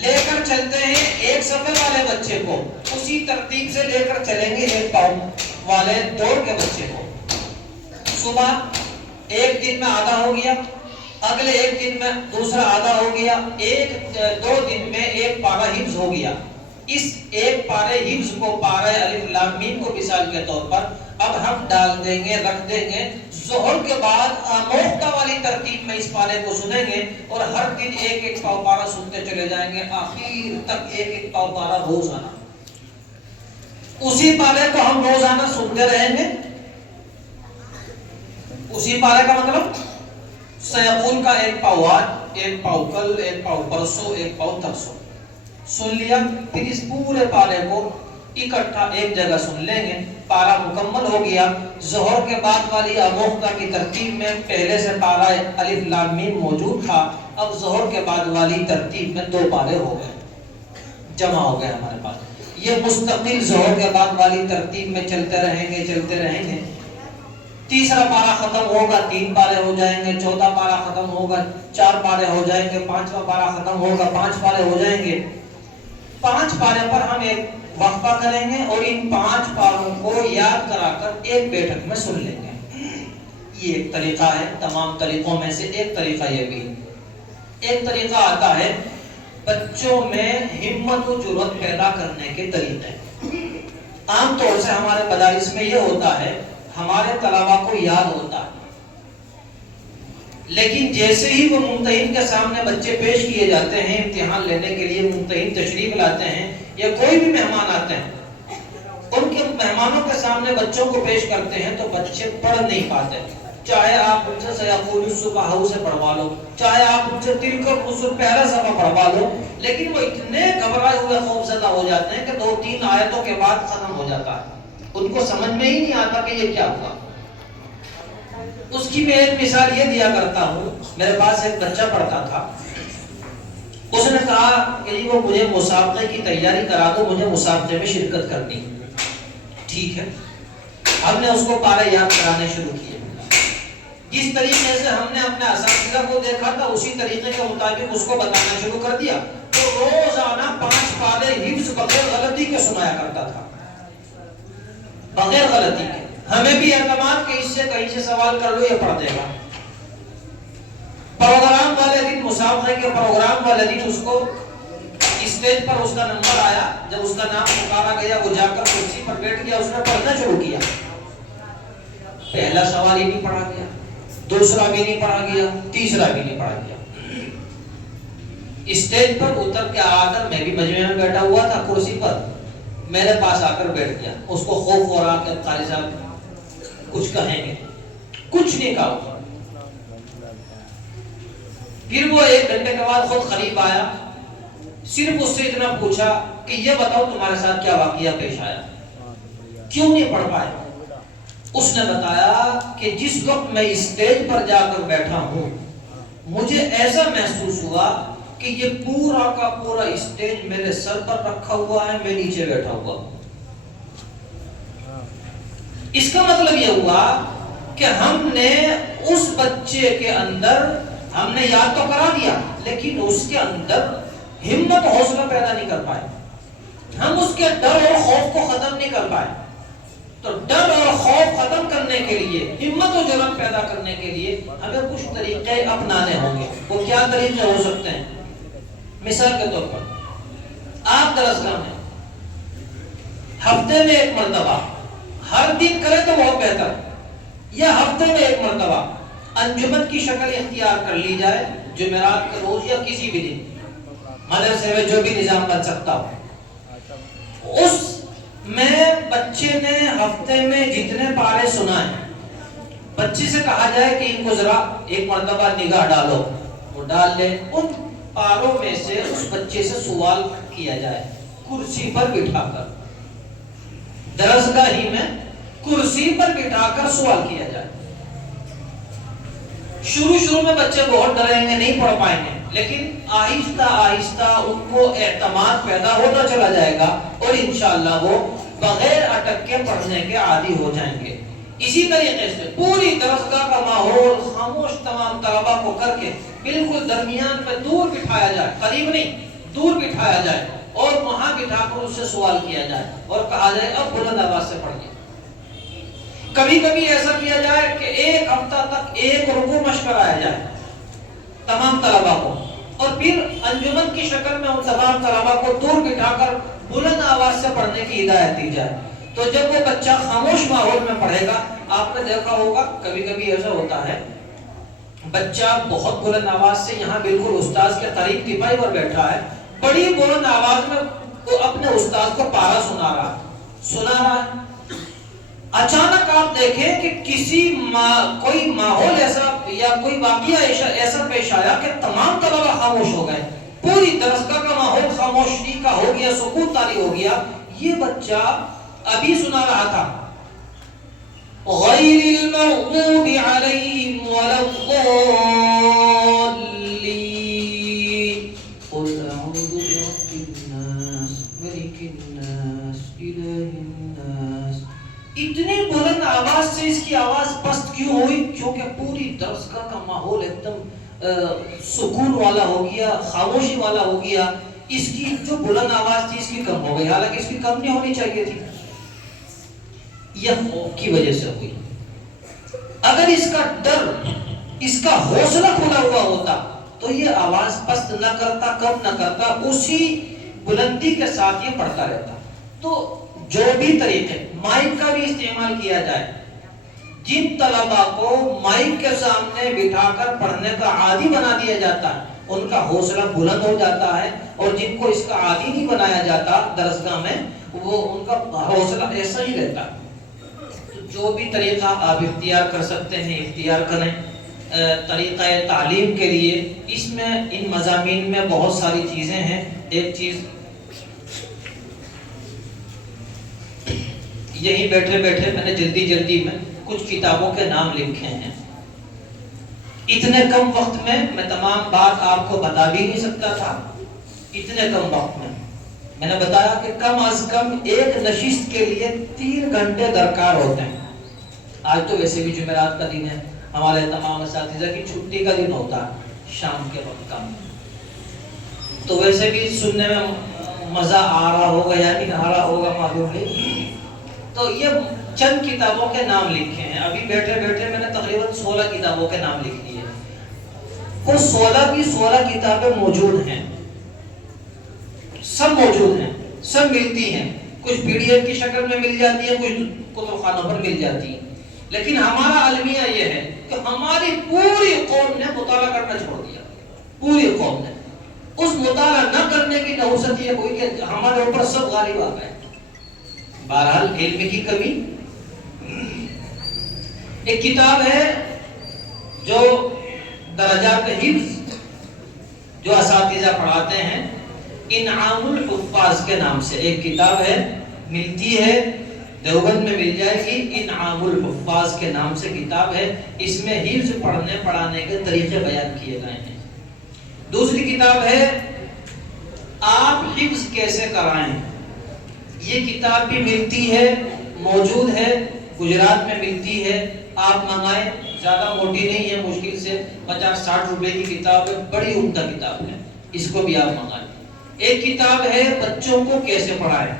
لے کر چلتے ہیں ایک صفحے والے بچے کو، اسی ترتیب سے لے کر چلیں گے ایک پاؤ والے دور کے بچے کو. صبح ایک دن میں آدھا ہو گیا، اگلے ایک دن میں دوسرا آدھا ہو گیا، 2 دن میں ایک پارا حفظ ہو گیا. اس ایک پارے حفظ کو، پارے الف لام میم کو مثال کے طور پر اب ہم ڈال دیں گے، رکھ دیں گے. ظہر کے بعد آموختہ والی ترتیب میں اس پارے کو سنیں گے اور ہر دن ایک ایک پاؤ پارا سنتے چلے جائیں گے، آخر تک ایک ایک پاؤ پارا روزانہ. اسی پارے کو ہم روزانہ سنتے رہیں گے. اسی پارے کا مطلب سیقول کا ایک پاؤ آج، ایک پاؤ کل، ایک پاؤ پرسوں، ایک پاؤ ترسوں سن لیا. پھر اس پورے پارے کو اکٹھا ایک جگہ سن لیں گے. پارا مکمل ہو گیا. ظہر کے بعد والی آموختہ کی ترتیب میں پہلے سے پارا الف لام میم موجود تھا، اب ظہر کے بعد والی ترتیب میں 2 پارے ہو گئے، جمع ہو گئے ہمارے پاس۔ یہ مستقل ظہر کے بعد والی ترتیب میں چلتے رہیں گے۔ تیسرا پارا ختم ہوگا 3 پارے ہو جائیں گے، چوتھا پارا ختم ہوگا 4 پارے ہو جائیں گے، 5واں پارا ختم ہوگا 5 پارے ہو جائیں گے۔ 5 پارے پر ہم ایک وقفہ کریں گے اور ان 5 پاروں کو یاد کرا کر ایک بیٹھک میں سن لیں گے۔ یہ ایک طریقہ ہے، تمام طریقوں میں سے ایک طریقہ یہ بھی۔ ایک طریقہ آتا ہے بچوں میں ہمت و جرأت پیدا کرنے کے طریقے۔ عام طور سے ہمارے مدارس میں یہ ہوتا ہے، ہمارے طلباء کو یاد ہوتا ہے، لیکن جیسے ہی وہ ممتحن کے سامنے بچے پیش کیے جاتے ہیں، امتحان لینے کے لیے ممتحن تشریف لاتے ہیں یا کوئی بھی مہمان آتے ہیں، ان کے مہمانوں کے سامنے بچوں کو پیش کرتے ہیں تو بچے پڑھ نہیں پاتے۔ چاہے آپ ان سے سیقول السفہاء سے پڑھوا لو، چاہے آپ ان سے تلک الرسل پہلا صفحہ پڑھوا لو، لیکن وہ اتنے گھبرائے ہوئے خوفزدہ ہو جاتے ہیں کہ 2-3 آیتوں کے بعد ختم ہو جاتا ہے، ان کو سمجھ میں ہی نہیں آتا کہ یہ کیا ہوا۔ اس کی میں ایک مثال یہ دیا کرتا ہوں، میرے پاس ایک بچہ پڑھتا تھا، اس نے کہا کہ وہ مجھے مسابقے کی تیاری کرا دو، مجھے مسابقے میں شرکت کرنی۔ ٹھیک ہے، ہم نے اس کو پارے یاد کرانے شروع کیے۔ جس طریقے سے ہم نے اپنے اساتذہ کو دیکھا تھا اسی طریقے کے مطابق اس کو بتانا شروع کر دیا۔ تو روزانہ 5 پارے حفظ بغیر غلطی کے سنایا کرتا تھا، بغیر غلطی کے۔ ہمیں بھی اعتماد کہ اس سے کہیں سے سوال کر لو یہ پڑھ دے گا۔ پروگرام والے دن، مسابقے کے پروگرام والے دن اس کو اسٹیج پر اس کا نمبر آیا، جب اس کا نام پکارا گیا وہ جا کر کرسی پر بیٹھ گیا، اس نے پڑھنا شروع کیا۔ پہلا سوال ہی نہیں پڑھا گیا، دوسرا بھی نہیں پڑھا گیا، تیسرا بھی نہیں پڑھا گیا۔ اسٹیج پر اتر کے آ کر، میں بھی مجمع میں بیٹھا ہوا تھا کرسی پر، میرے پاس آ کر بیٹھ گیا۔ اس کو خوف ہو رہا کہ قاری صاحب کچھ کہیں گے، کچھ نہیں کہا۔ پھر وہ 1 گھنٹے کے بعد خود قریب آیا، صرف اس سے اتنا پوچھا کہ یہ بتاؤ تمہارے ساتھ کیا واقعہ پیش آیا، کیوں نہیں پڑھ پائے؟ اس نے بتایا کہ جس وقت میں اسٹیج پر جا کر بیٹھا ہوں، مجھے ایسا محسوس ہوا کہ یہ پورا کا پورا اسٹیج میرے سر پر رکھا ہوا ہے، میں نیچے بیٹھا ہوا ہوں۔ اس کا مطلب یہ ہوا کہ ہم نے اس بچے کے اندر، ہم نے یاد تو کرا دیا لیکن اس کے اندر ہمت و حوصلہ پیدا نہیں کر پائے، ہم اس کے ڈر اور خوف کو ختم نہیں کر پائے۔ تو ڈر اور خوف ختم کرنے کے لیے، ہمت و جرأت پیدا کرنے کے لیے ہمیں کچھ طریقے اپنانے ہوں گے۔ وہ کیا طریقے ہو سکتے ہیں؟ مثال کے طور پر آپ درسگاہ میں ہفتے میں 1 مرتبہ، ہر دن کریں تو بہت بہتر، یا ہفتے میں 1 مرتبہ انجمن کی شکل اختیار کر لی جائے، جمعرات کے روز یا کسی بھی دن، مدرسے میں جو بھی نظام بن سکتا ہو، اس میں بچے نے ہفتے میں جتنے پارے سنائے، بچے سے کہا جائے کہ ان کو ذرا 1 مرتبہ نگاہ ڈالو، وہ ڈال لے۔ ان پاروں میں سے اس بچے سے سوال کیا جائے، کرسی پر بٹھا کر، درسگاہ ہی میں کرسی پر بٹھا کر سوال کیا جائے۔ شروع میں بچے بہت ڈریں گے، نہیں پڑھ پائیں گے، لیکن آہستہ آہستہ ان کو اعتماد پیدا ہوتا چلا جائے گا اور انشاءاللہ وہ بغیر اٹک کے پڑھنے کے عادی ہو جائیں گے۔ اسی طریقے سے پوری درسگاہ کا ماحول خاموش تمام طلباء کو کر کے بالکل درمیان میں دور بٹھایا جائے، قریب نہیں، دور بٹھایا جائے اور وہاں بٹھا کر اس سے سوال کیا جائے اور کہا جائے اب بلند آواز سے پڑھیے۔ کبھی کبھی ایسا کیا جائے کہ 1 ہفتہ تک 1 رکوع مشق کرایا جائے تمام طلباء کو، اور پھر انجمن کی شکل میں ان تمام طلباء کو دور بٹھا کر بلند آواز سے پڑھنے کی ہدایت دی جائے۔ تو جب وہ بچہ خاموش ماحول میں پڑھے گا، آپ نے دیکھا ہوگا کبھی کبھی ایسا ہوتا ہے، بچہ بہت بلند آواز سے یہاں بالکل استاذ کے قریب ٹپائی پر بیٹھا ہے، بڑی بلند آواز میں وہ اپنے استاذ کو پارا سنا رہا ہے، اچانک آپ دیکھیں کہ کوئی ماحول ایسا یا کوئی واقعہ ایسا پیش آیا کہ تمام طلباء خاموش ہو گئے، پوری درسگاہ کا ماحول خاموشی کا ہو گیا، سکوت طاری ہو گیا۔ یہ بچہ ابھی سنا رہا تھا غیر المغضوب علیہم ولا الضالین، الناس الہ الناس. اتنی بلند آواز سے اس کی آواز پست کیوں ہوئی؟ کیونکہ پوری درسگاہ کا ماحول ایک دم سکون والا ہو گیا، خاموشی والا ہو گیا. اس کی جو بلند آواز تھی اس کی کم ہو گئی، حالانکہ اس کی کم نہیں ہونی چاہیے تھی. یہ خوف کی وجہ سے ہوئی. اگر اس کا ڈر، اس کا حوصلہ کھلا ہوا ہوتا تو یہ آواز پست نہ کرتا، کم نہ کرتا، اسی بلندی کے ساتھ یہ پڑھتا رہتا. تو جو بھی طریقے، مائک کا بھی استعمال کیا جائے. جن طلباء کو مائک کے سامنے بٹھا کر پڑھنے کا عادی بنا دیا جاتا ہے ان کا حوصلہ بلند ہو جاتا ہے، اور جن کو اس کا عادی نہیں بنایا جاتا درسگاہ میں، وہ ان کا حوصلہ ایسا ہی رہتا. جو بھی طریقہ آپ اختیار کر سکتے ہیں اختیار کریں طریقہ تعلیم کے لیے. اس میں ان مضامین میں بہت ساری چیزیں ہیں. ایک چیز یہی بیٹھے بیٹھے میں نے جلدی میں کچھ کتابوں کے نام لکھے ہیں. اتنے کم وقت میں تمام بات آپ کو بتا بھی نہیں سکتا تھا. اتنے کم وقت میں نے بتایا کہ کم از کم ایک نشست کے لیے 3 گھنٹے درکار ہوتے ہیں. آج تو ویسے بھی جمعرات کا دن ہے، ہمارے تمام اساتذہ کی چھٹی کا دن ہوتا ہے شام کے وقت کا، تو ویسے بھی سننے میں مزہ آ رہا ہوگا یا نہیں آ رہا ہوگا معلوم نہیں. تو یہ چند کتابوں کے نام لکھے ہیں. ابھی بیٹھے بیٹھے میں نے تقریباً 16 کتابوں کے نام لکھ دیے. وہ 16 کی 16 کتابیں موجود ہیں، سب موجود ہیں، سب ملتی ہیں. کچھ PDF کی شکل میں مل جاتی ہے، کچھ کتب خانوں پر مل جاتی ہے. لیکن ہمارا المیہ یہ ہے کہ ہماری پوری قوم نے مطالعہ کرنا چھوڑ دیا. پوری قوم نے اس مطالعہ نہ کرنے کی نحوست یہ ہوئی کہ ہمارے اوپر سب غالب آ گئے. بہرحال علم کی کمی. ایک کتاب ہے جو درجات حفظ جو اساتذہ پڑھاتے ہیں، انعام الحفاظ کے نام سے ایک کتاب ہے، ملتی ہے دیوبند میں مل جائے گی. انعام الحفاظ کے نام سے کتاب ہے. اس میں حفظ پڑھنے پڑھانے کے طریقے بیان کیے گئے ہیں. دوسری کتاب ہے آپ حفظ کیسے کرائیں. یہ کتاب بھی ملتی ہے، موجود ہے، گجرات میں ملتی ہے. آپ منگائیں، زیادہ موٹی نہیں ہے، مشکل سے 50-60 روپے کی کتاب ہے، بڑی عمدہ کتاب ہے. اس کو بھی آپ منگائیں. ایک کتاب ہے بچوں کو کیسے پڑھائیں.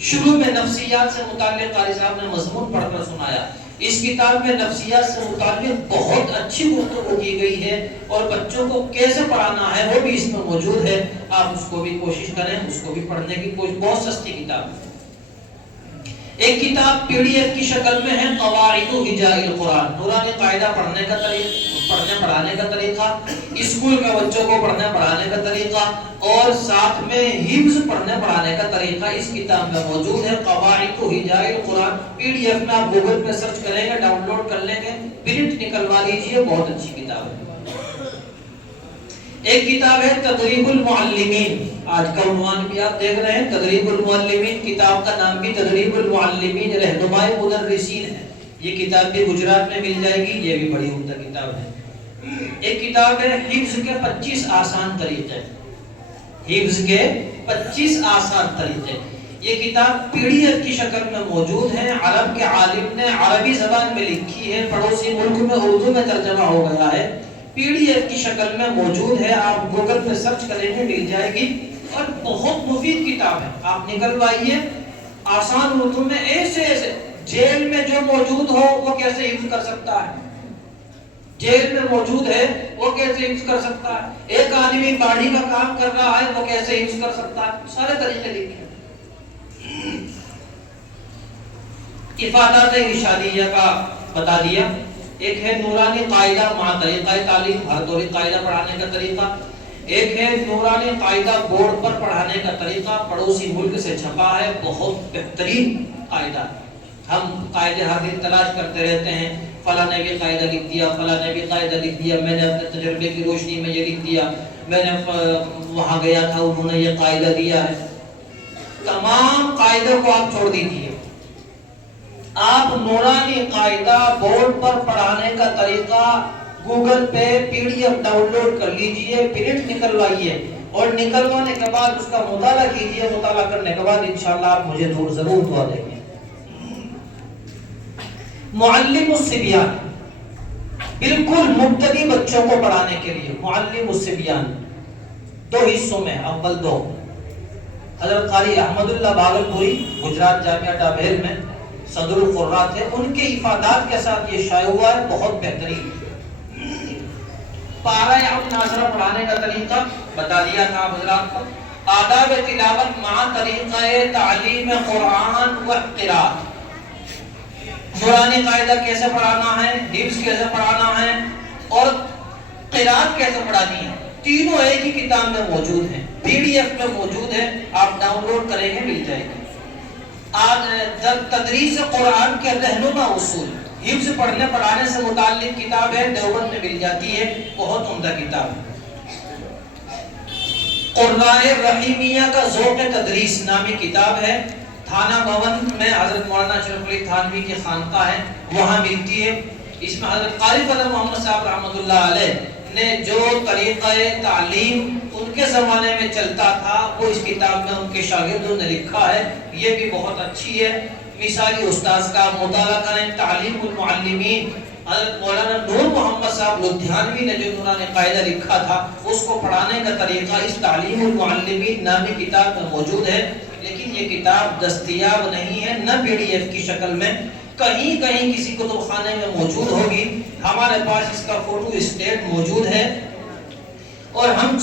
شروع میں نفسیات سے متعلق قاری صاحب نے مضمون پڑھ کر سنایا. اس کتاب میں نفسیات سے متعلق بہت اچھی گفتگو کی گئی ہے، اور بچوں کو کیسے پڑھانا ہے وہ بھی اس میں موجود ہے. آپ اس کو بھی کوشش کریں، اس کو بھی پڑھنے کی کوشش. بہت سستی کتاب ہے. ایک کتاب PDF کی شکل میں ہے، قواعد حجاء القرآن، نورانی قاعدہ پڑھنے کا طریقہ، پڑھنے پڑھانے کا طریقہ، اسکول کے بچوں کو پڑھنے پڑھانے کا طریقہ، اور ساتھ میں حفظ پڑھنے پڑھانے کا طریقہ اس کتاب میں موجود ہے. قواعد حجاء القرآن PDF میں آپ گوگل پہ سرچ کریں گے، ڈاؤن لوڈ کر لیں گے، پرنٹ نکلوا لیجئے. بہت اچھی کتاب ہے. ایک کتاب ہے تدریب المعلمین. آج کا عنوان بھی آپ دیکھ رہے ہیں، تدریب المعلمین. کتاب کا نام بھی تدریب المعلمین رہنمائی مدرسین ہے. یہ کتاب بھی گجرات میں مل جائے گی. یہ بھی بڑی عمدہ کتاب ہے. ایک کتاب ہے حفظ کے 25 آسان طریقے. حفظ کے 25 آسان طریقے. یہ کتاب PDF کی شکل میں موجود ہے. عرب کے عالم نے عربی زبان میں لکھی ہے، پڑوسی ملک میں اردو میں ترجمہ ہو گیا ہے. PDF کی شکل میں موجود ہے. آپ گوگل پہ سرچ کریں گے، مل جائے گی. اور بہت مفید کتاب ہے. آپ نکلوائیے آسان اردو میں. ایسے جیل میں جو موجود ہو وہ کیسے حفظ کر سکتا ہے، جیل میں موجود ہے وہ کیسے حفظ کر سکتا ہے، ایک آدمی باڑی کا کام کر رہا ہے وہ کیسے حفظ کر سکتا ہے. سارے طریقے لکھے ہیں. افادات ارشادیہ کا بتا دیا. ایک ہے نورانی قاعدہ مع طریقہ تعلیم، ہر دوری قاعدہ پڑھانے کا طریقہ. ایک ہے نورانی قاعدہ بورڈ پر پڑھانے کا طریقہ، پڑوسی ملک سے چھپا ہے، بہت بہترین قاعدہ. ہم قاعدے ہر دن تلاش کرتے رہتے ہیں، فلاں نے بھی قاعدہ لکھ دیا، فلاں نے بھی قاعدہ لکھ دیا، میں نے اپنے تجربے کی روشنی میں یہ لکھ دیا، میں نے وہاں گیا تھا انہوں نے یہ قاعدہ دیا ہے. تمام قاعدے کو آپ چھوڑ دیجیے. آپ نورانی قاعدہ بورڈ پر پڑھانے کا طریقہ گوگل پہ PDF ڈاؤن لوڈ کر لیجئے، پرنٹ نکلوائیے. اور نکلوانے کے بعد اس کا مطالعہ کیجئے، مطالعہ کرنے کے بعد انشاءاللہ آپ مجھے ضرور دعا دیں گے۔ معلم الصبیان، بالکل مبتدی بچوں کو پڑھانے کے لیے معلم الصبیان 2 حصوں میں، اول 2 حضرت قاری احمد اللہ باغلپوری گجرات جامعہ ڈابھیل میں صدر القراء تھے، ان کے افادات کے ساتھ یہ شائع ہوا ہے، بہت بہترین۔ پارہ عام ناظرہ پڑھانے کا طریقہ بتا دیا تھا حضرات کو، آداب تلاوت مع طریقہ تعلیم قرآن و قراءت، نورانی قاعدہ کیسے پڑھانا ہے، حفظ کیسے پڑھانا ہے اور قراءت کیسے پڑھانی ہے، تینوں ایک ہی کتاب میں موجود ہیں، پی ڈی ایف میں موجود ہے، آپ ڈاؤن لوڈ کریں گے مل جائے گی۔ تدریس قرآن کے رہنما اصول، حفظ پڑھنے پڑھانے سے متعلق کتاب ہے، دیوبند میں مل جاتی ہے، بہت عمدہ کتاب ہے۔ قرآن رحیمیہ کا ذوق تدریس نامی کتاب ہے، تھانہ بھون میں حضرت مولانا اشرف علی تھانوی کی خانقاہ ہے، وہاں ملتی ہے۔ اس میں حضرت قاری فضل محمد صاحب رحمۃ اللہ علیہ نے جو طریقہ تعلیم ان کے زمانے میں چلتا تھا وہ اس کتاب میں ان کے شاگردوں نے لکھا ہے، یہ بھی بہت اچھی ہے۔ مثالی استاذ کا مطالعہ کریں، تعلیم المعلمین، حضرت مولانا نور محمد صاحب لدھیانوی نے جو نورانی قاعدہ لکھا تھا اس کو پڑھانے کا طریقہ اس تعلیم المعلمین نامی کتاب میں موجود ہے، لیکن یہ کتاب دستیاب نہیں ہے، نہ پی ڈی ایف کی شکل میں، کہیں کہیں کسی کتب خانے میں موجود ہوگی، ہمارے پاس اس کا فوٹو اسٹیٹ موجود ہے، اور ہم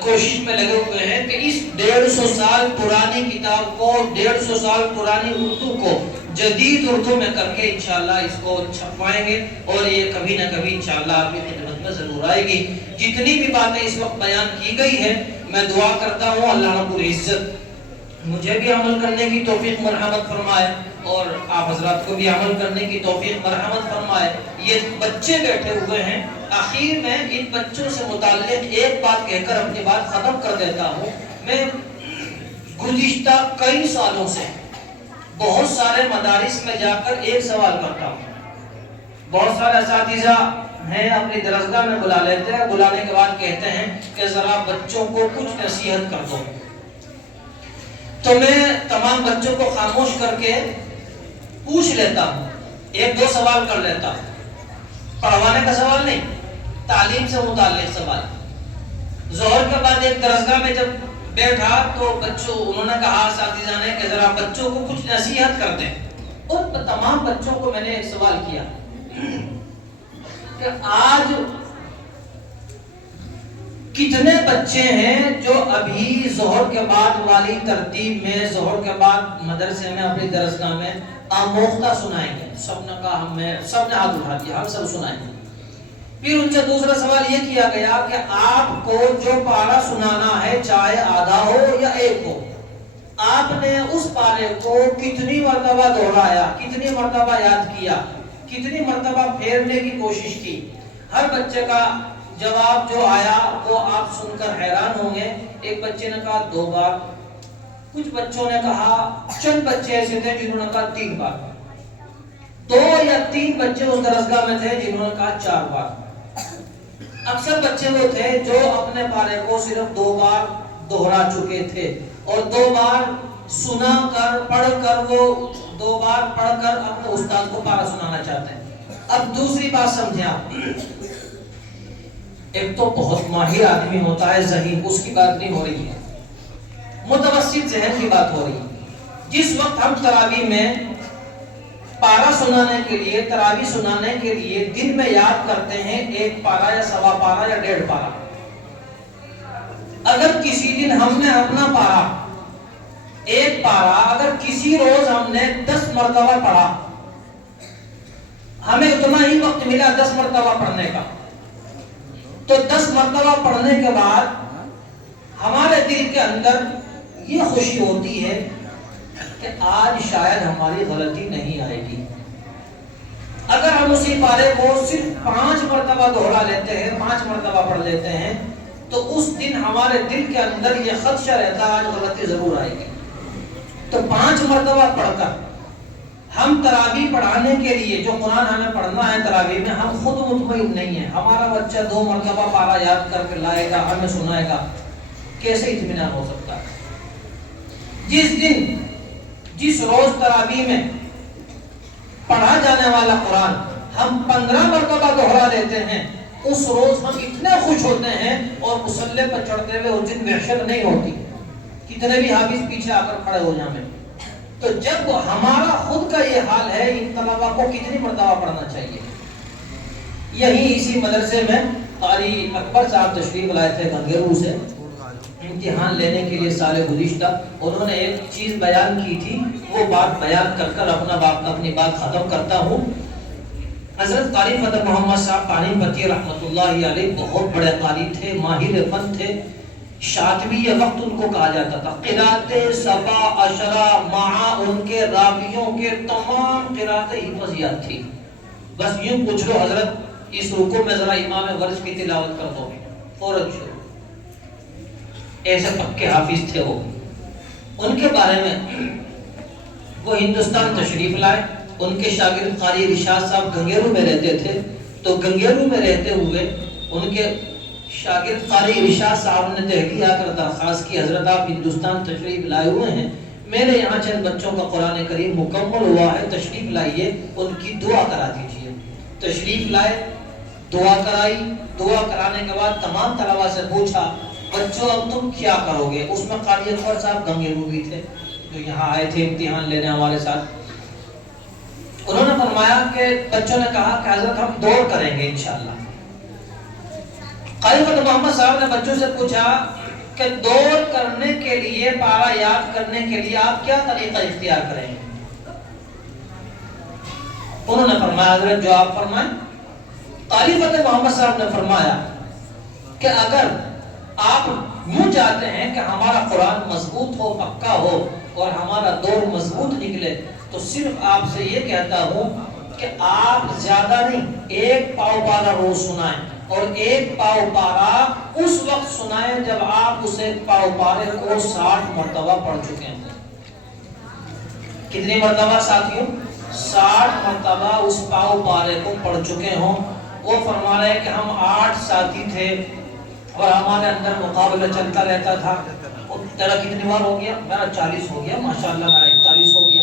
کوشش میں لگے ہوئے ہیں کہ اس 150 سال پرانی کتاب کو، 150 سال پرانی اردو کو جدید اردو میں کر کے انشاءاللہ اس کو چھپوائیں گے، اور یہ کبھی نہ کبھی انشاءاللہ آپ کی خدمت میں ضرور آئے گی۔ جتنی بھی باتیں اس وقت بیان کی گئی ہیں، میں دعا کرتا ہوں اللہ رب العزت مجھے بھی عمل کرنے کی توفیق مرحمت فرمائے اور آپ حضرات کو بھی عمل کرنے کی توفیق مرحمت فرمائے۔ یہ بچے بیٹھے ہوئے ہیں، آخر میں ان بچوں سے متعلق ایک بات کہہ کر اپنی بات ختم کر دیتا ہوں۔ میں گزشتہ کئی سالوں سے بہت سارے مدارس میں جا کر ایک سوال کرتا ہوں، بہت سارے اساتذہ ہیں اپنی درسگاہ میں بلا لیتے ہیں، بلانے کے بعد کہتے ہیں کہ ذرا بچوں کو کچھ نصیحت کر دو، تو میں تمام بچوں کو خاموش کر کے پوچھ لیتا ہوں، 1-2 سوال کر لیتا ہوں، پڑھوانے کا سوال نہیں، تعلیم سے متعلق سوال۔ ظہر کے بعد ایک درسگاہ میں جب بیٹھا تو بچوں انہوں نے کہا اساتذہ نے کہ ذرا بچوں کو کچھ نصیحت کر دیں، اور تمام بچوں کو میں نے ایک سوال کیا کہ آج کتنے بچے ہیں جو ابھی ظہر کے بعد والی ترتیب میں، ظہر کے بعد مدرسے میں اپنی درسگاہ میں آموختہ سنائیں گے؟ سب نے کہا سب نے ہاتھ اٹھا دیا، ہم سب سنائیں گے۔ پھر ان سے دوسرا سوال یہ کیا گیا کہ آپ کو جو پارہ سنانا ہے، چاہے آدھا ہو یا 1 ہو، آپ نے اس پارے کو کتنی مرتبہ دہرایا، کتنی مرتبہ یاد کیا، کتنی مرتبہ پھیرنے کی کوشش کی؟ ہر بچے کا جواب جو آیا وہ آپ سن کر حیران ہوں گے۔ ایک بچے نے کہا 2 بار، کچھ بچوں نے کہا، چند بچے ایسے تھے جنہوں نے کہا 3 بار، 2 یا 3 بچے اس درسگاہ میں تھے جنہوں نے کہا 4 بار۔ اکثر بچے وہ تھے جو اپنے پارے کو صرف 2 بار دہرا چکے تھے، اور 2 بار سنا کر پڑھ کر، وہ 2 بار پڑھ کر اپنے استاد کو پارہ سنانا چاہتے ہیں۔ اب دوسری بات سمجھیں آپ، ایک تو بہت ماہر آدمی ہوتا ہے ذہین، اس کی بات نہیں ہو رہی ہے، متوسط ذہن کی بات ہو رہی ہے۔ جس وقت ہم تراویح میں پارہ سنانے کے لیے، تراویح سنانے کے لیے دن میں یاد کرتے ہیں 1 پارہ یا 1.25 پارہ یا 1.5 پارہ، اگر کسی دن ہم نے اپنا پارہ 1 پارہ اگر کسی روز ہم نے 10 مرتبہ پڑھا، ہمیں اتنا ہی وقت ملا 10 مرتبہ پڑھنے کا، تو 10 مرتبہ پڑھنے کے بعد ہمارے دل کے اندر یہ خوشی ہوتی ہے کہ آج شاید ہماری غلطی نہیں آئے گی۔ اگر ہم اسی پارے کو صرف 5 مرتبہ دہرا لیتے ہیں، 5 مرتبہ پڑھ لیتے ہیں، تو اس دن ہمارے دل کے اندر یہ خدشہ رہتا ہے آج غلطی ضرور آئے گی۔ تو 5 مرتبہ پڑھ کر ہم تراویح پڑھانے کے لیے، جو قرآن ہمیں پڑھنا ہے تراویح میں، ہم خود مطمئن نہیں ہیں، ہمارا بچہ 2 مرتبہ پارہ یاد کر کے لائے گا، ہمیں سنائے گا، کیسے اطمینان ہو سکتا ہے؟ جس دن جس روز تراویح میں پڑھا جانے والا قرآن ہم 15 مرتبہ دہرا دیتے ہیں، اس روز ہم اتنے خوش ہوتے ہیں اور مصلی پر چڑھتے ہوئے اس دن وحشت نہیں ہوتی، کتنے بھی حافظ پیچھے آ کر کھڑے ہو جائیں۔ تو جب ہمارا خود کا یہ حال ہے، ان طلباء کو کتنی مرتبہ پڑھنا چاہیے؟ یہی اسی مدرسے میں قاری اکبر صاحب تشریف لائے تھے گنگیرو سے امتحان لینے کے لیے سال گزشتہ، انہوں نے ایک چیز بیان کی تھی، وہ بات بیان کر کر اپنی بات ختم کرتا ہوں۔ حضرت قاری فتح محمد صاحب پانی پتی رحمۃ اللہ علیہ بہت بڑے قاری تھے، ماہر فن تھے، شاطبی وقت ان کو کہا جاتا تھا۔ قرات سبع عشرہ مع ان کے راویوں کے تمام قرات حفظیات تھی۔ بس یوں پوچھ لو حضرت اس رکوع میں ذرا امام ورش کی تلاوت کر دو، فوراً شروع، ایسے پکے حافظ تھے وہ۔ ان کے بارے میں وہ ہندوستان تشریف لائے، ان کے شاگرد قاری رشاد صاحب گنگیرو میں رہتے تھے، تو گنگیرو میں رہتے ہوئے ان کے شاگرد قاری رشاد صاحب نے دہلی آ کر درخواست کی، حضرت آپ ہندوستان تشریف لائے ہوئے ہیں، میرے یہاں چند بچوں کا قرآن کریم مکمل ہوا ہے، تشریف لائیے، ان کی دعا کرا دیجیے۔ تشریف لائے، دعا کرائی، دعا کرانے کے بعد تمام طلباء سے پوچھا بچوں اب تم کیا کرو گے؟ اس میں قاری اکبر صاحب گنگیرو بھی تھے جو یہاں آئے تھے امتحان لینے ہمارے ساتھ۔ انہوں نے فرمایا کہ بچوں نے کہا کہ حضرت ہم دوڑ کریں گے انشاءاللہ۔ قاری فتح محمد صاحب نے بچوں سے پوچھا کہ دوڑ کرنے کے لیے، پارا یاد کرنے کے لیے آپ کیا طریقہ اختیار کریں گے؟ انہوں نے فرمایا حضرت جو آپ فرمائیں۔ قاری فتح محمد صاحب نے فرمایا کہ اگر آپ یوں چاہتے ہیں کہ ہمارا قرآن مضبوط ہو، پکا ہو اور ہمارا دور مضبوط نکلے، تو صرف آپ سے یہ کہتا ہوں کہ آپ زیادہ نہیں، 1 پاؤ پارا روز سنائیں، اور 1 پاؤ پارا اس وقت سنائیں جب آپ اس 1 پاؤ پارے کو 60 مرتبہ پڑھ چکے ہیں۔ کتنی مرتبہ ساتھیوں؟ 60 مرتبہ اس پاؤ پارے کو پڑھ چکے ہوں۔ وہ فرما رہے ہیں کہ ہم 8 ساتھی تھے اور ہمارے اندر مقابلہ چلتا رہتا تھا۔ تیرا کتنی بار ہو گیا؟ میرا 40 ہو گیا، ماشاءاللہ میرا 41 ہو گیا۔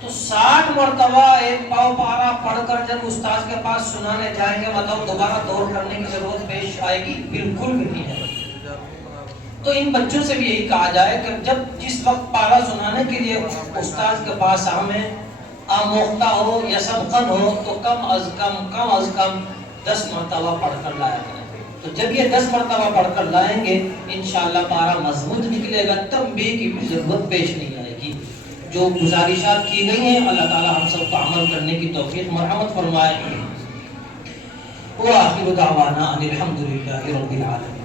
تو 60 مرتبہ 1 پاؤ پارا پڑھ کر جب استاذ کے پاس سنانے جائیں گے، مطلب دوبارہ دور کرنے کی ضرورت پیش آئے گی؟ بالکل بھی نہیں ہے۔ تو ان بچوں سے بھی یہی کہا جائے کہ جب جس وقت پارا سنانے کے لیے استاذ کے پاس ہمیں آموختہ ہو یا سبقن ہو، تو کم از کم 10 مرتبہ پڑھ کر لایا کریں۔ تو جب یہ 10 مرتبہ پڑھ کر لائیں گے انشاءاللہ پارا مضبوط نکلے گا، تنبیہ کی بھی ضرورت پیش نہیں آئے گی۔ جو گزارشات کی گئی ہیں اللہ تعالی ہم سب کو عمل کرنے کی توفیق مرحمت فرمائے۔ وآخر دعوانا ان الحمد للہ رب العالمین۔